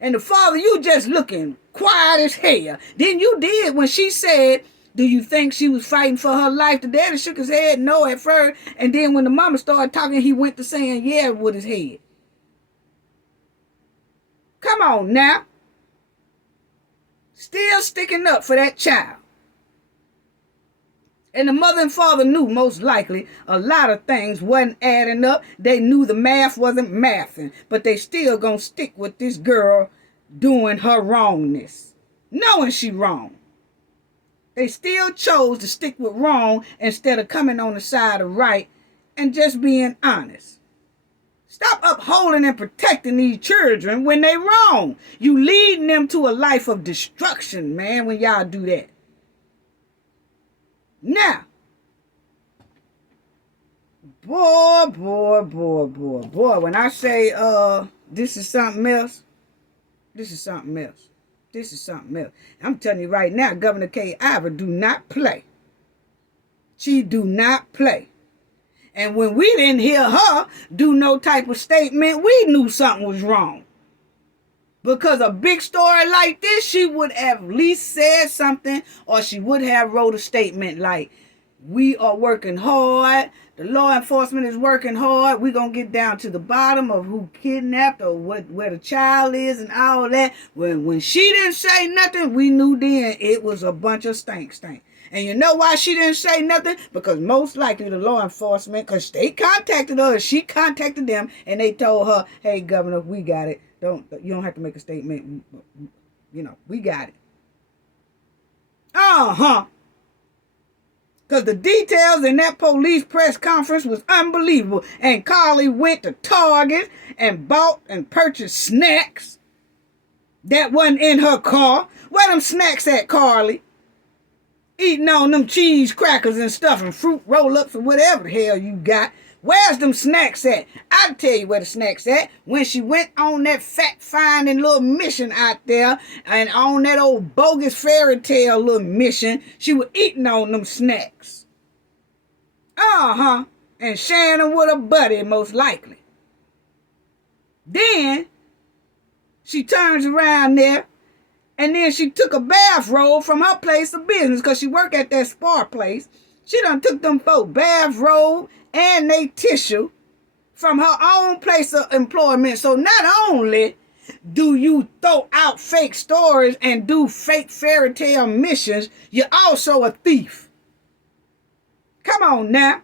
And the father, you just looking quiet as hell. Then you did when she said, do you think she was fighting for her life? The daddy shook his head no at first. And then when the mama started talking, he went to saying yeah with his head. Come on now. Still sticking up for that child. And the mother and father knew most likely a lot of things wasn't adding up. They knew the math wasn't mathing. But they still gonna stick with this girl doing her wrongness. Knowing she wrong. They still chose to stick with wrong instead of coming on the side of right and just being honest. Stop upholding and protecting these children when they wrong. You leading them to a life of destruction, man, when y'all do that. Now, boy, when I say this is something else, this is something else. This is something else. I'm telling you right now, Governor Kay Ivor do not play. She do not play. And when we didn't hear her do no type of statement, we knew something was wrong. Because a big story like this, she would have at least said something, or she would have wrote a statement like, we are working hard. The law enforcement is working hard. We're going to get down to the bottom of who kidnapped or where the child is and all that. When she didn't say nothing, we knew then it was a bunch of stink. And you know why she didn't say nothing? Because most likely the law enforcement, because they contacted her, she contacted them, and they told her, hey, Governor, we got it. You don't have to make a statement. You know, we got it. Uh-huh. Because the details in that police press conference was unbelievable. And Carlee went to Target and bought and purchased snacks that wasn't in her car. Where them snacks at, Carlee? Eating on them cheese crackers and stuff and fruit roll-ups or whatever the hell you got. Where's them snacks at? I'll tell you where the snacks at. When she went on that fact-finding little mission out there and on that old bogus fairy tale little mission, she was eating on them snacks. Uh-huh. And sharing them with her buddy, most likely. Then she turns around there, and then she took a bathrobe from her place of business because she worked at that spa place. She done took them folk bathrobe and they tissue from her own place of employment. So not only do you throw out fake stories and do fake fairy tale missions, you're also a thief. Come on now.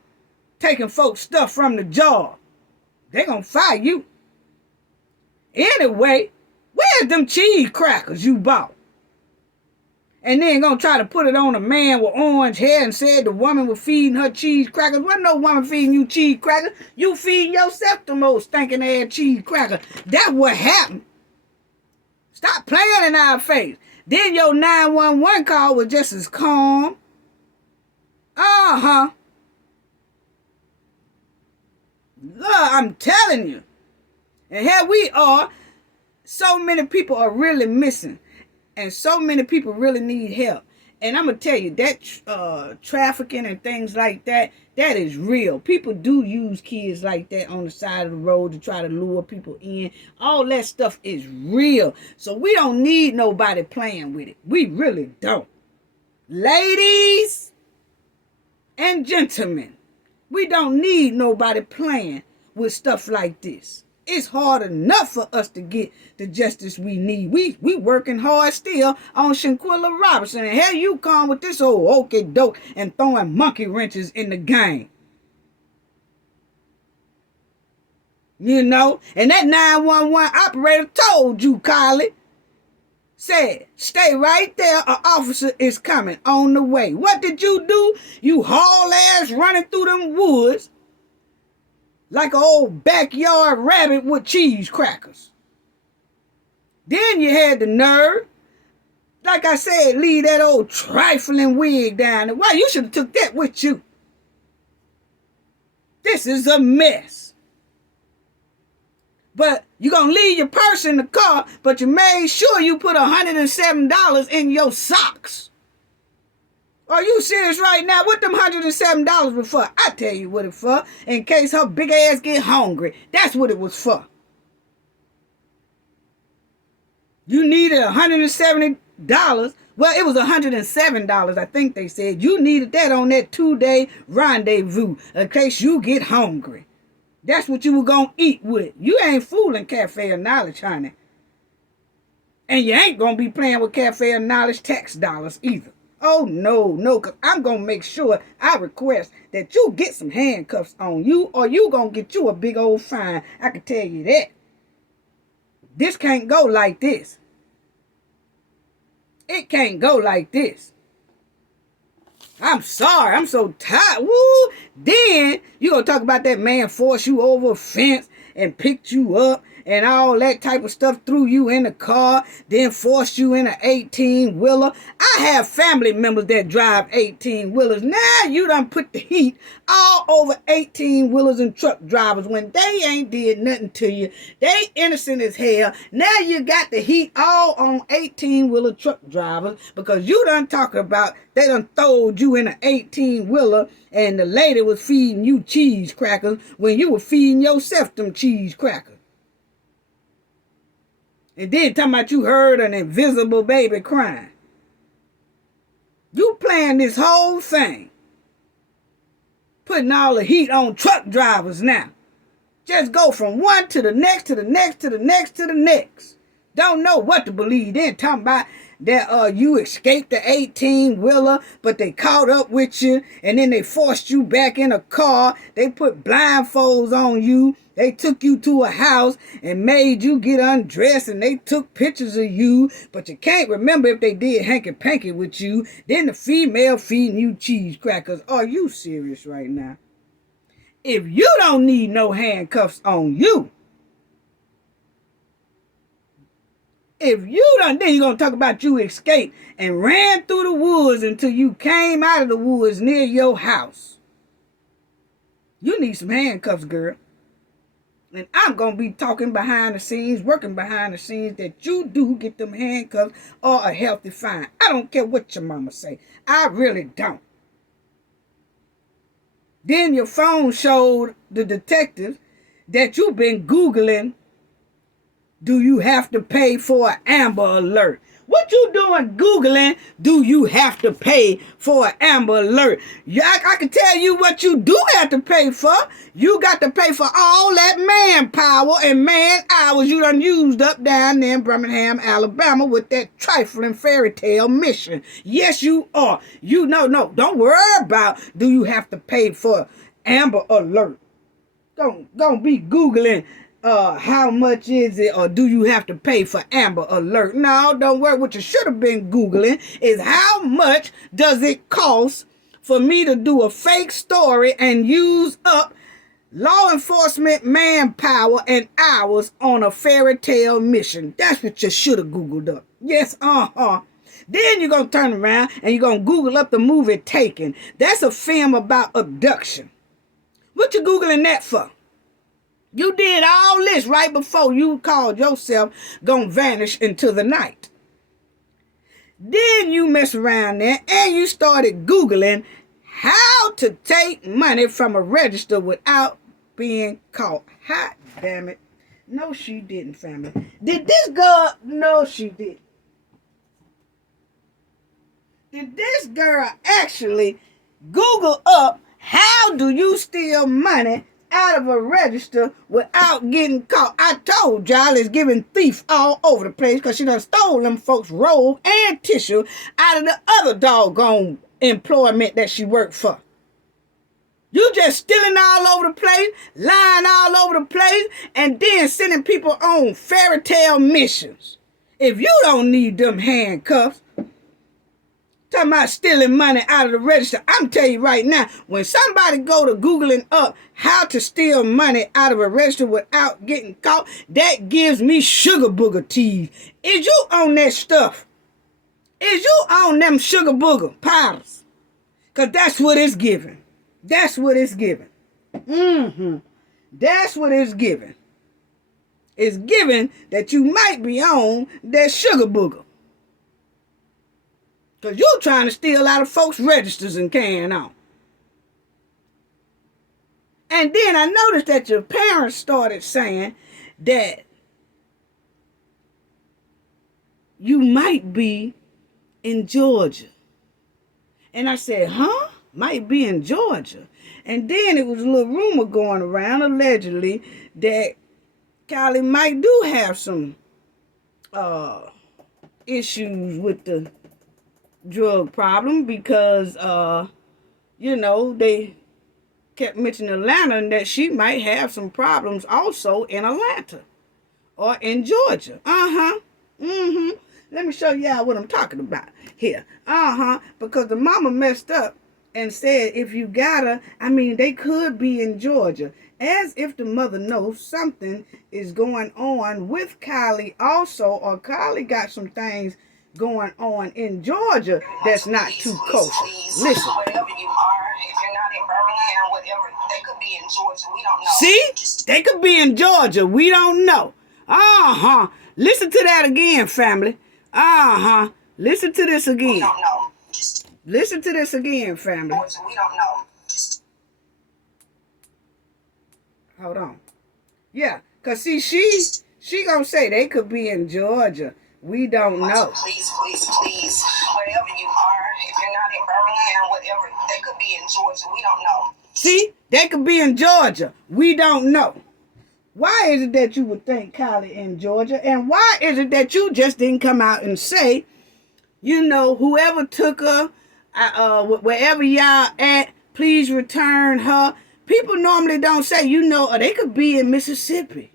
Taking folks' stuff from the job. They gonna fire you. Anyway, where's them cheese crackers you bought? And then gonna try to put it on a man with orange hair and said the woman was feeding her cheese crackers. Wasn't no woman feeding you cheese crackers. You feeding yourself the most stinking ass cheese crackers. That's what happened. Stop playing in our face. Then your 911 call was just as calm. Uh-huh. Look, I'm telling you. And here we are. So many people are really missing. And so many people really need help. And I'm going to tell you, that trafficking and things like that, that is real. People do use kids like that on the side of the road to try to lure people in. All that stuff is real. So we don't need nobody playing with it. We really don't. Ladies and gentlemen, we don't need nobody playing with stuff like this. It's hard enough for us to get the justice we need. We working hard still on Shanquilla Robinson. And here you come with this old okey doke and throwing monkey wrenches in the game. You know? And that 911 operator told you, Carlee. Said, stay right there. An officer is coming on the way. What did you do? You haul ass running through them woods like an old backyard rabbit with cheese crackers. Then you had the nerve, like I said, leave that old trifling wig down there. Why, you should have took that with you. This is a mess. But you're going to leave your purse in the car, but you made sure you put $107 in your socks. Are you serious right now? What them $107 was for? I tell you what it for. In case her big ass get hungry. That's what it was for. You needed $170. Well, it was $107, I think they said. You needed that on that 2-day rendezvous in case you get hungry. That's what you were going to eat with. You ain't fooling Cafe of Knowledge, honey. And you ain't going to be playing with Cafe of Knowledge tax dollars either. Oh, no, because I'm going to make sure I request that you get some handcuffs on you or you going to get you a big old fine. I can tell you that. This can't go like this. It can't go like this. I'm sorry. I'm so tired. Woo. Then you going to talk about that man forced you over a fence and picked you up and all that type of stuff, threw you in the car, then forced you in an 18-wheeler. I have family members that drive 18-wheelers. Now you done put the heat all over 18-wheelers and truck drivers when they ain't did nothing to you. They innocent as hell. Now you got the heat all on 18-wheeler truck drivers because you done talking about they done throwed you in an 18-wheeler and the lady was feeding you cheese crackers when you were feeding yourself them cheese crackers. And then talking about you heard an invisible baby crying. You playing this whole thing. Putting all the heat on truck drivers now. Just go from one to the next, to the next, to the next, to the next. Don't know what to believe. Then talking about that you escaped the 18-wheeler, but they caught up with you, and then they forced you back in a car. They put blindfolds on you. They took you to a house and made you get undressed, and they took pictures of you, but you can't remember if they did hanky-panky with you. Then the female feeding you cheese crackers. Are you serious right now? If you don't need no handcuffs on you, if you done, then you're going to talk about you escaped and ran through the woods until you came out of the woods near your house. You need some handcuffs, girl. And I'm going to be talking behind the scenes, working behind the scenes, that you do get them handcuffs or a healthy fine. I don't care what your mama say. I really don't. Then your phone showed the detectives that you've been Googling Do you have to pay for an Amber Alert? What you doing Googling, do you have to pay for an Amber Alert? I can tell you what you do have to pay for. You got to pay for all that manpower and man hours you done used up down there in Birmingham, Alabama with that trifling fairy tale mission. Yes, you are. No, don't worry about do you have to pay for Amber Alert. Don't be Googling how much is it or do you have to pay for Amber Alert. No, don't worry. What you should have been Googling is how much does it cost for me to do a fake story and use up law enforcement manpower and hours on a fairy tale mission. That's what you should have Googled up. Yes, Then you're going to turn around and you're going to Google up the movie Taken. That's a film about abduction. What you Googling that for? You did all this right before you called yourself gonna vanish into the night. Then you mess around there and you started Googling how to take money from a register without being caught. Hot damn it. No, she didn't, family. Did this girl? No, she didn't. Did this girl actually Google up how do you steal money out of a register without getting caught? I told y'all it's giving thief all over the place because she done stole them folks' robe and tissue out of the other doggone employment that she worked for. You just stealing all over the place, lying all over the place, and then sending people on fairy tale missions. If you don't need them handcuffs, talking about stealing money out of the register, I'm telling you right now, when somebody go to Googling up how to steal money out of a register without getting caught, that gives me sugar booger teeth. Is you on that stuff? Is you on them sugar booger powders? Because that's what it's giving. That's what it's giving. That's what it's giving. It's giving that you might be on that sugar booger. Because you're trying to steal out of folks' registers and carrying on. And then I noticed that your parents started saying that you might be in Georgia. And I said, huh? Might be in Georgia. And then it was a little rumor going around, allegedly, that Carlee might do have some issues with the drug problem because, they kept mentioning Atlanta and that she might have some problems also in Atlanta or in Georgia. Let me show y'all what I'm talking about here. Because the mama messed up and said if you gotta, they could be in Georgia. As if the mother knows something is going on with Carlee also, or Carlee got some things going on in Georgia that's not too kosher. Listen. Wherever you are, if you're not in Birmingham, whatever, they could be in Georgia. We don't know. See? They could be in Georgia. We don't know. Listen to that again, family. Listen to this again. We don't know. Listen to this again, family. Georgia, we don't know. Hold on. Yeah, because see, she gonna say they could be in Georgia. We don't know. Please, wherever you are, if you're not in Birmingham, whatever, they could be in Georgia. We don't know. See, they could be in Georgia. We don't know. Why is it that you would think Carlee in Georgia? And why is it that you just didn't come out and say, whoever took her, wherever y'all at, please return her. People normally don't say, or they could be in Mississippi.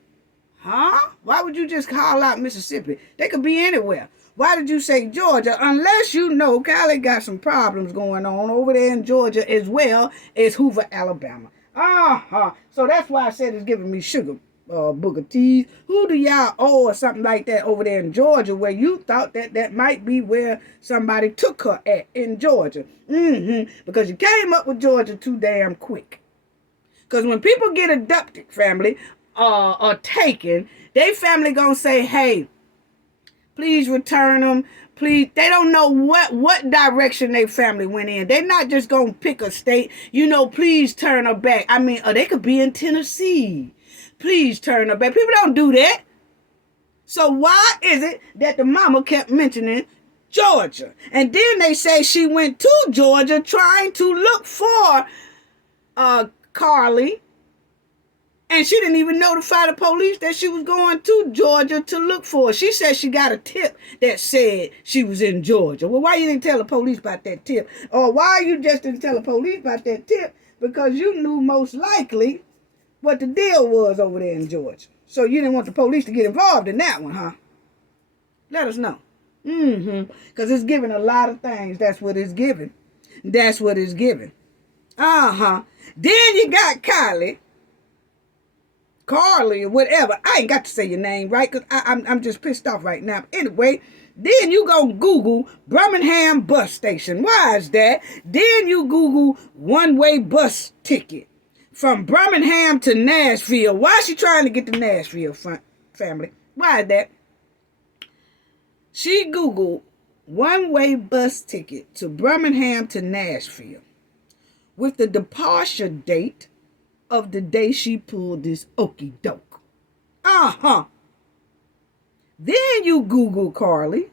Huh? Why would you just call out Mississippi? They could be anywhere. Why did you say Georgia? Unless Carlee got some problems going on over there in Georgia as well as Hoover, Alabama. So that's why I said it's giving me sugar booger teas. Who do y'all owe or something like that over there in Georgia where you thought that might be where somebody took her at in Georgia? Because you came up with Georgia too damn quick. Because when people get abducted, family, or taken, they family gonna say, hey, please return them. Please, they don't know what direction they family went in. They're not just gonna pick a state, please turn her back. Or they could be in Tennessee. Please turn her back. People don't do that. So why is it that the mama kept mentioning Georgia? And then they say she went to Georgia trying to look for Carlee. And she didn't even notify the police that she was going to Georgia to look for her. She said she got a tip that said she was in Georgia. Well, why you didn't tell the police about that tip? Or why you just didn't tell the police about that tip? Because you knew most likely what the deal was over there in Georgia. So you didn't want the police to get involved in that one, huh? Let us know. Because it's giving a lot of things. That's what it's giving. That's what it's giving. Then you got Carlee, or whatever. I ain't got to say your name, right? Because I'm just pissed off right now. Anyway, then you go Google Birmingham bus station. Why is that? Then you Google one-way bus ticket from Birmingham to Nashville. Why is she trying to get to Nashville, family? Why is that? She Googled one-way bus ticket to Birmingham to Nashville with the departure date of the day she pulled this okey doke. Then you Google Carlee,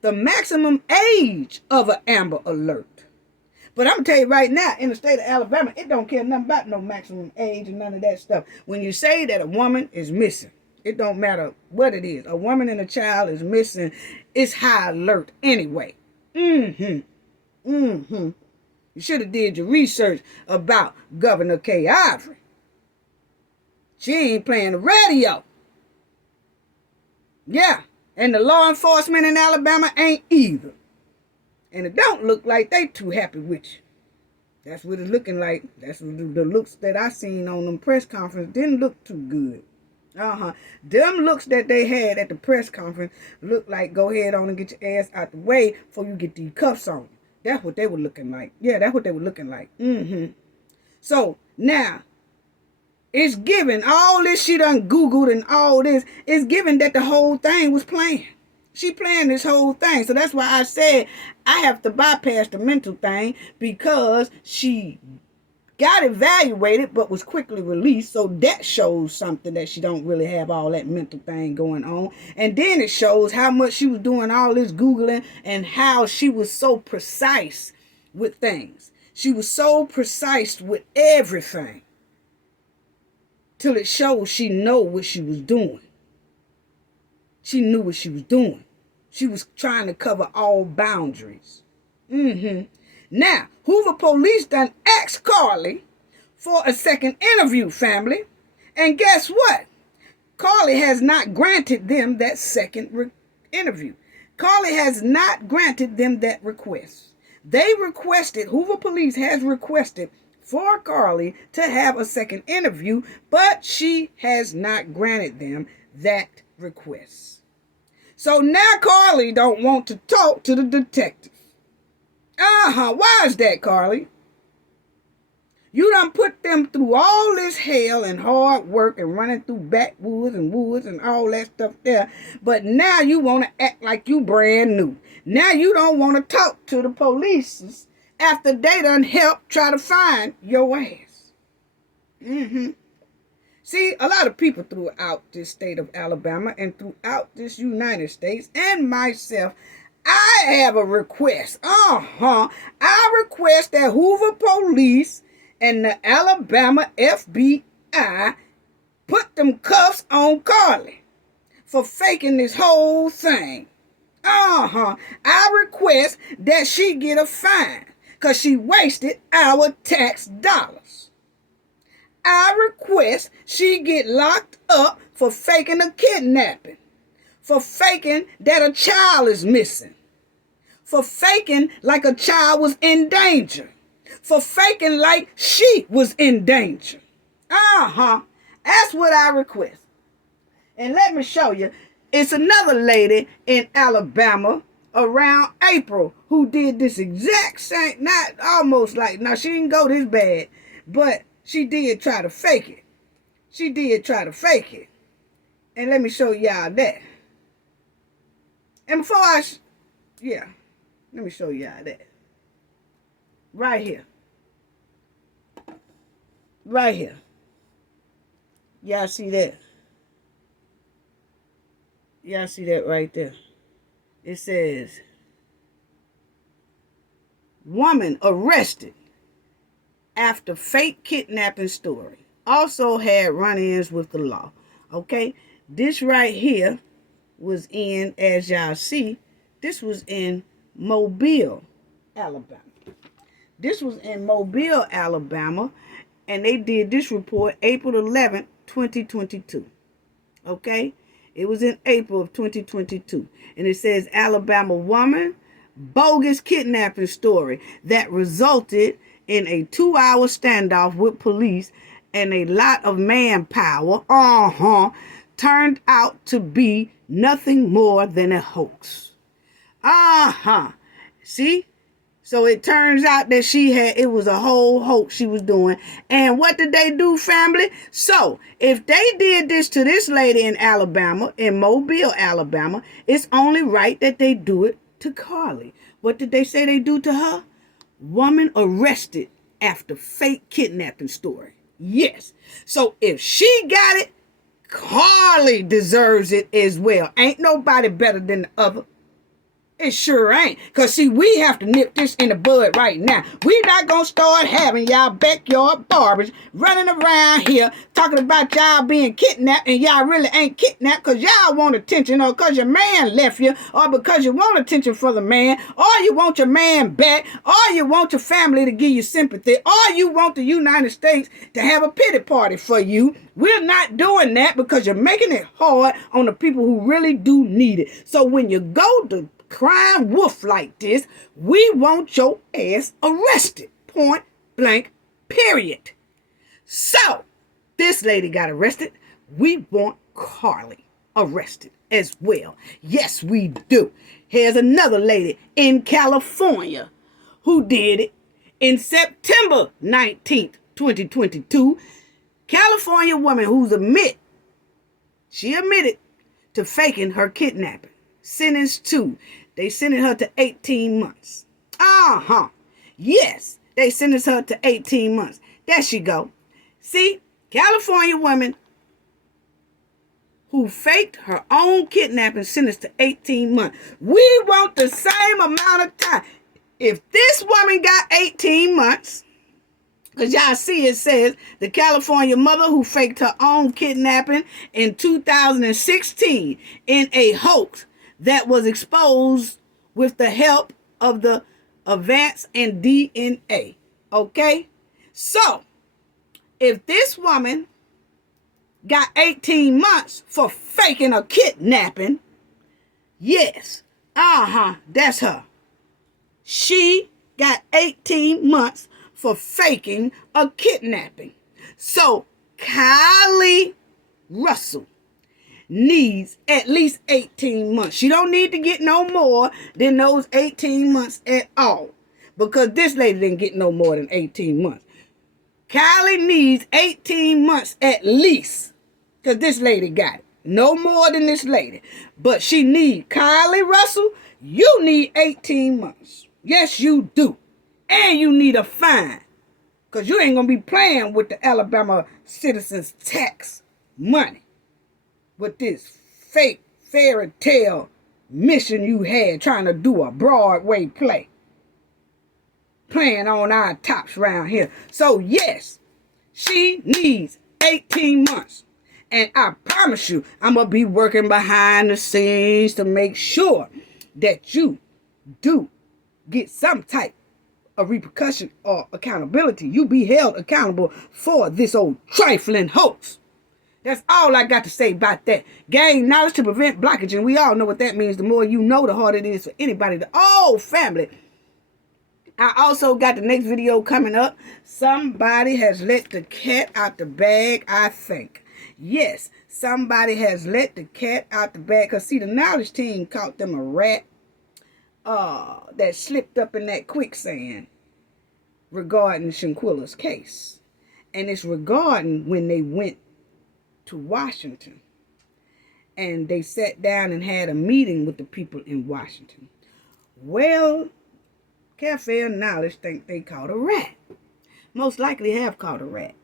the maximum age of an Amber Alert. But I'm going to tell you right now, in the state of Alabama, it don't care nothing about no maximum age and none of that stuff. When you say that a woman is missing, it don't matter what it is. A woman and a child is missing. It's high alert anyway. You should have did your research about Governor Kay Ivory. She ain't playing the radio. Yeah, and the law enforcement in Alabama ain't either. And it don't look like they too happy with you. That's what it's looking like. That's what the looks that I seen on them press conference didn't look too good. Them looks that they had at the press conference looked like go ahead on and get your ass out the way before you get these cuffs on. That's what they were looking like. Yeah, that's what they were looking like. So now, it's given all this she done Googled and all this. It's given that the whole thing was planned. She planned this whole thing. So that's why I said I have to bypass the mental thing, because she got evaluated but was quickly released. So that shows something that she don't really have all that mental thing going on. And then it shows how much she was doing all this Googling and how she was so precise with things. She was so precise with everything. Till it shows she know what she was doing. She knew what she was doing. She was trying to cover all boundaries. Now, Hoover police done asked Carlee for a second interview, family. And guess what? Carlee has not granted them that second interview. Carlee has not granted them that request. They requested, Hoover police has requested for Carlee to have a second interview, but she has not granted them that request. So now Carlee don't want to talk to the detective. Why is that, Carlee? You done put them through all this hell and hard work and running through backwoods and woods and all that stuff there. But now you want to act like you brand new. Now you don't want to talk to the police after they done helped try to find your ass. See, a lot of people throughout this state of Alabama and throughout this United States and myself, I have a request. I request that Hoover police and the Alabama FBI put them cuffs on Carlee for faking this whole thing. I request that she get a fine because she wasted our tax dollars. I request she get locked up for faking a kidnapping, for faking that a child is missing, for faking like a child was in danger, for faking like she was in danger. That's what I request. And let me show you, it's another lady in Alabama around April who did this exact same, not almost like, now she didn't go this bad, but she did try to fake it. She did try to fake it. And let me show y'all that. And before let me show y'all that. Right here. Right here. Y'all see that? Y'all see that right there? It says, woman arrested after fake kidnapping story. Also had run-ins with the law. Okay? This right here was in, as y'all see, this was in Mobile, Alabama. This was in Mobile, Alabama, and they did this report April 11th, 2022. Okay? It was in April of 2022. And it says, Alabama woman, bogus kidnapping story that resulted in a 2-hour standoff with police and a lot of manpower, turned out to be nothing more than a hoax. See? So it turns out that it was a whole hoax she was doing. And what did they do, family? So if they did this to this lady in Alabama, in Mobile, Alabama, it's only right that they do it to Carlee. What did they say they do to her? Woman arrested after fake kidnapping story. Yes. So if she got it, Carlee deserves it as well. Ain't nobody better than the other. It sure ain't. Because, see, we have to nip this in the bud right now. We not going to start having y'all backyard barbers running around here talking about y'all being kidnapped and y'all really ain't kidnapped because y'all want attention or because your man left you or because you want attention for the man or you want your man back or you want your family to give you sympathy or you want the United States to have a pity party for you. We're not doing that because you're making it hard on the people who really do need it. So when you go to crime wolf like this, we want your ass arrested. Point blank, period. So, this lady got arrested. We want Carlee arrested as well. Yes, we do. Here's another lady in California who did it in September 19th, 2022. California woman she admitted to faking her kidnapping. Sentenced to, they sentenced her to 18 months. Yes, they sentenced her to 18 months. There she go. See, California woman who faked her own kidnapping sentenced to 18 months. We want the same amount of time. If this woman got 18 months, because y'all see it says the California mother who faked her own kidnapping in 2016 in a hoax that was exposed with the help of the advance in DNA. Okay? So, if this woman got 18 months for faking a kidnapping, yes, that's her. She got 18 months for faking a kidnapping. So, Carlee Russell needs at least 18 months. She don't need to get no more than those 18 months at all. Because this lady didn't get no more than 18 months. Carlee needs 18 months at least. Because this lady got it. No more than this lady. But she needs, Carlee Russell, you need 18 months. Yes, you do. And you need a fine. Because you ain't going to be playing with the Alabama citizens' tax money. With this fake fairy tale mission you had trying to do a Broadway play. Playing on our tops around here. So yes, she needs 18 months. And I promise you, I'm going to be working behind the scenes to make sure that you do get some type of repercussion or accountability. You be held accountable for this old trifling hoax. That's all I got to say about that. Gain knowledge to prevent blockage. And we all know what that means. The more you know, the harder it is for anybody. The whole family. I also got the next video coming up. Somebody has let the cat out the bag, I think. Yes, somebody has let the cat out the bag. Because, see, the knowledge team caught them a rat that slipped up in that quicksand regarding Shanquilla's case. And it's regarding when they went to Washington and they sat down and had a meeting with the people in Washington. Well, Cafe of Knowledge think they caught a rat. Most likely have caught a rat.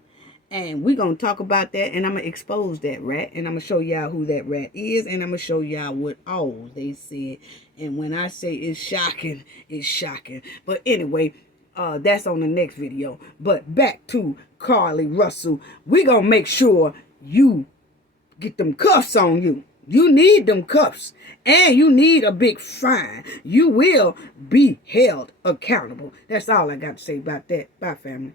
And we're going to talk about that, and I'm going to expose that rat, and I'm going to show y'all who that rat is, and I'm going to show y'all what all they said. And when I say it's shocking, it's shocking. But anyway, that's on the next video. But back to Carlee Russell. We're going to make sure you get them cuffs on you. You need them cuffs, and you need a big fine. You will be held accountable. That's all I got to say about that. Bye, family.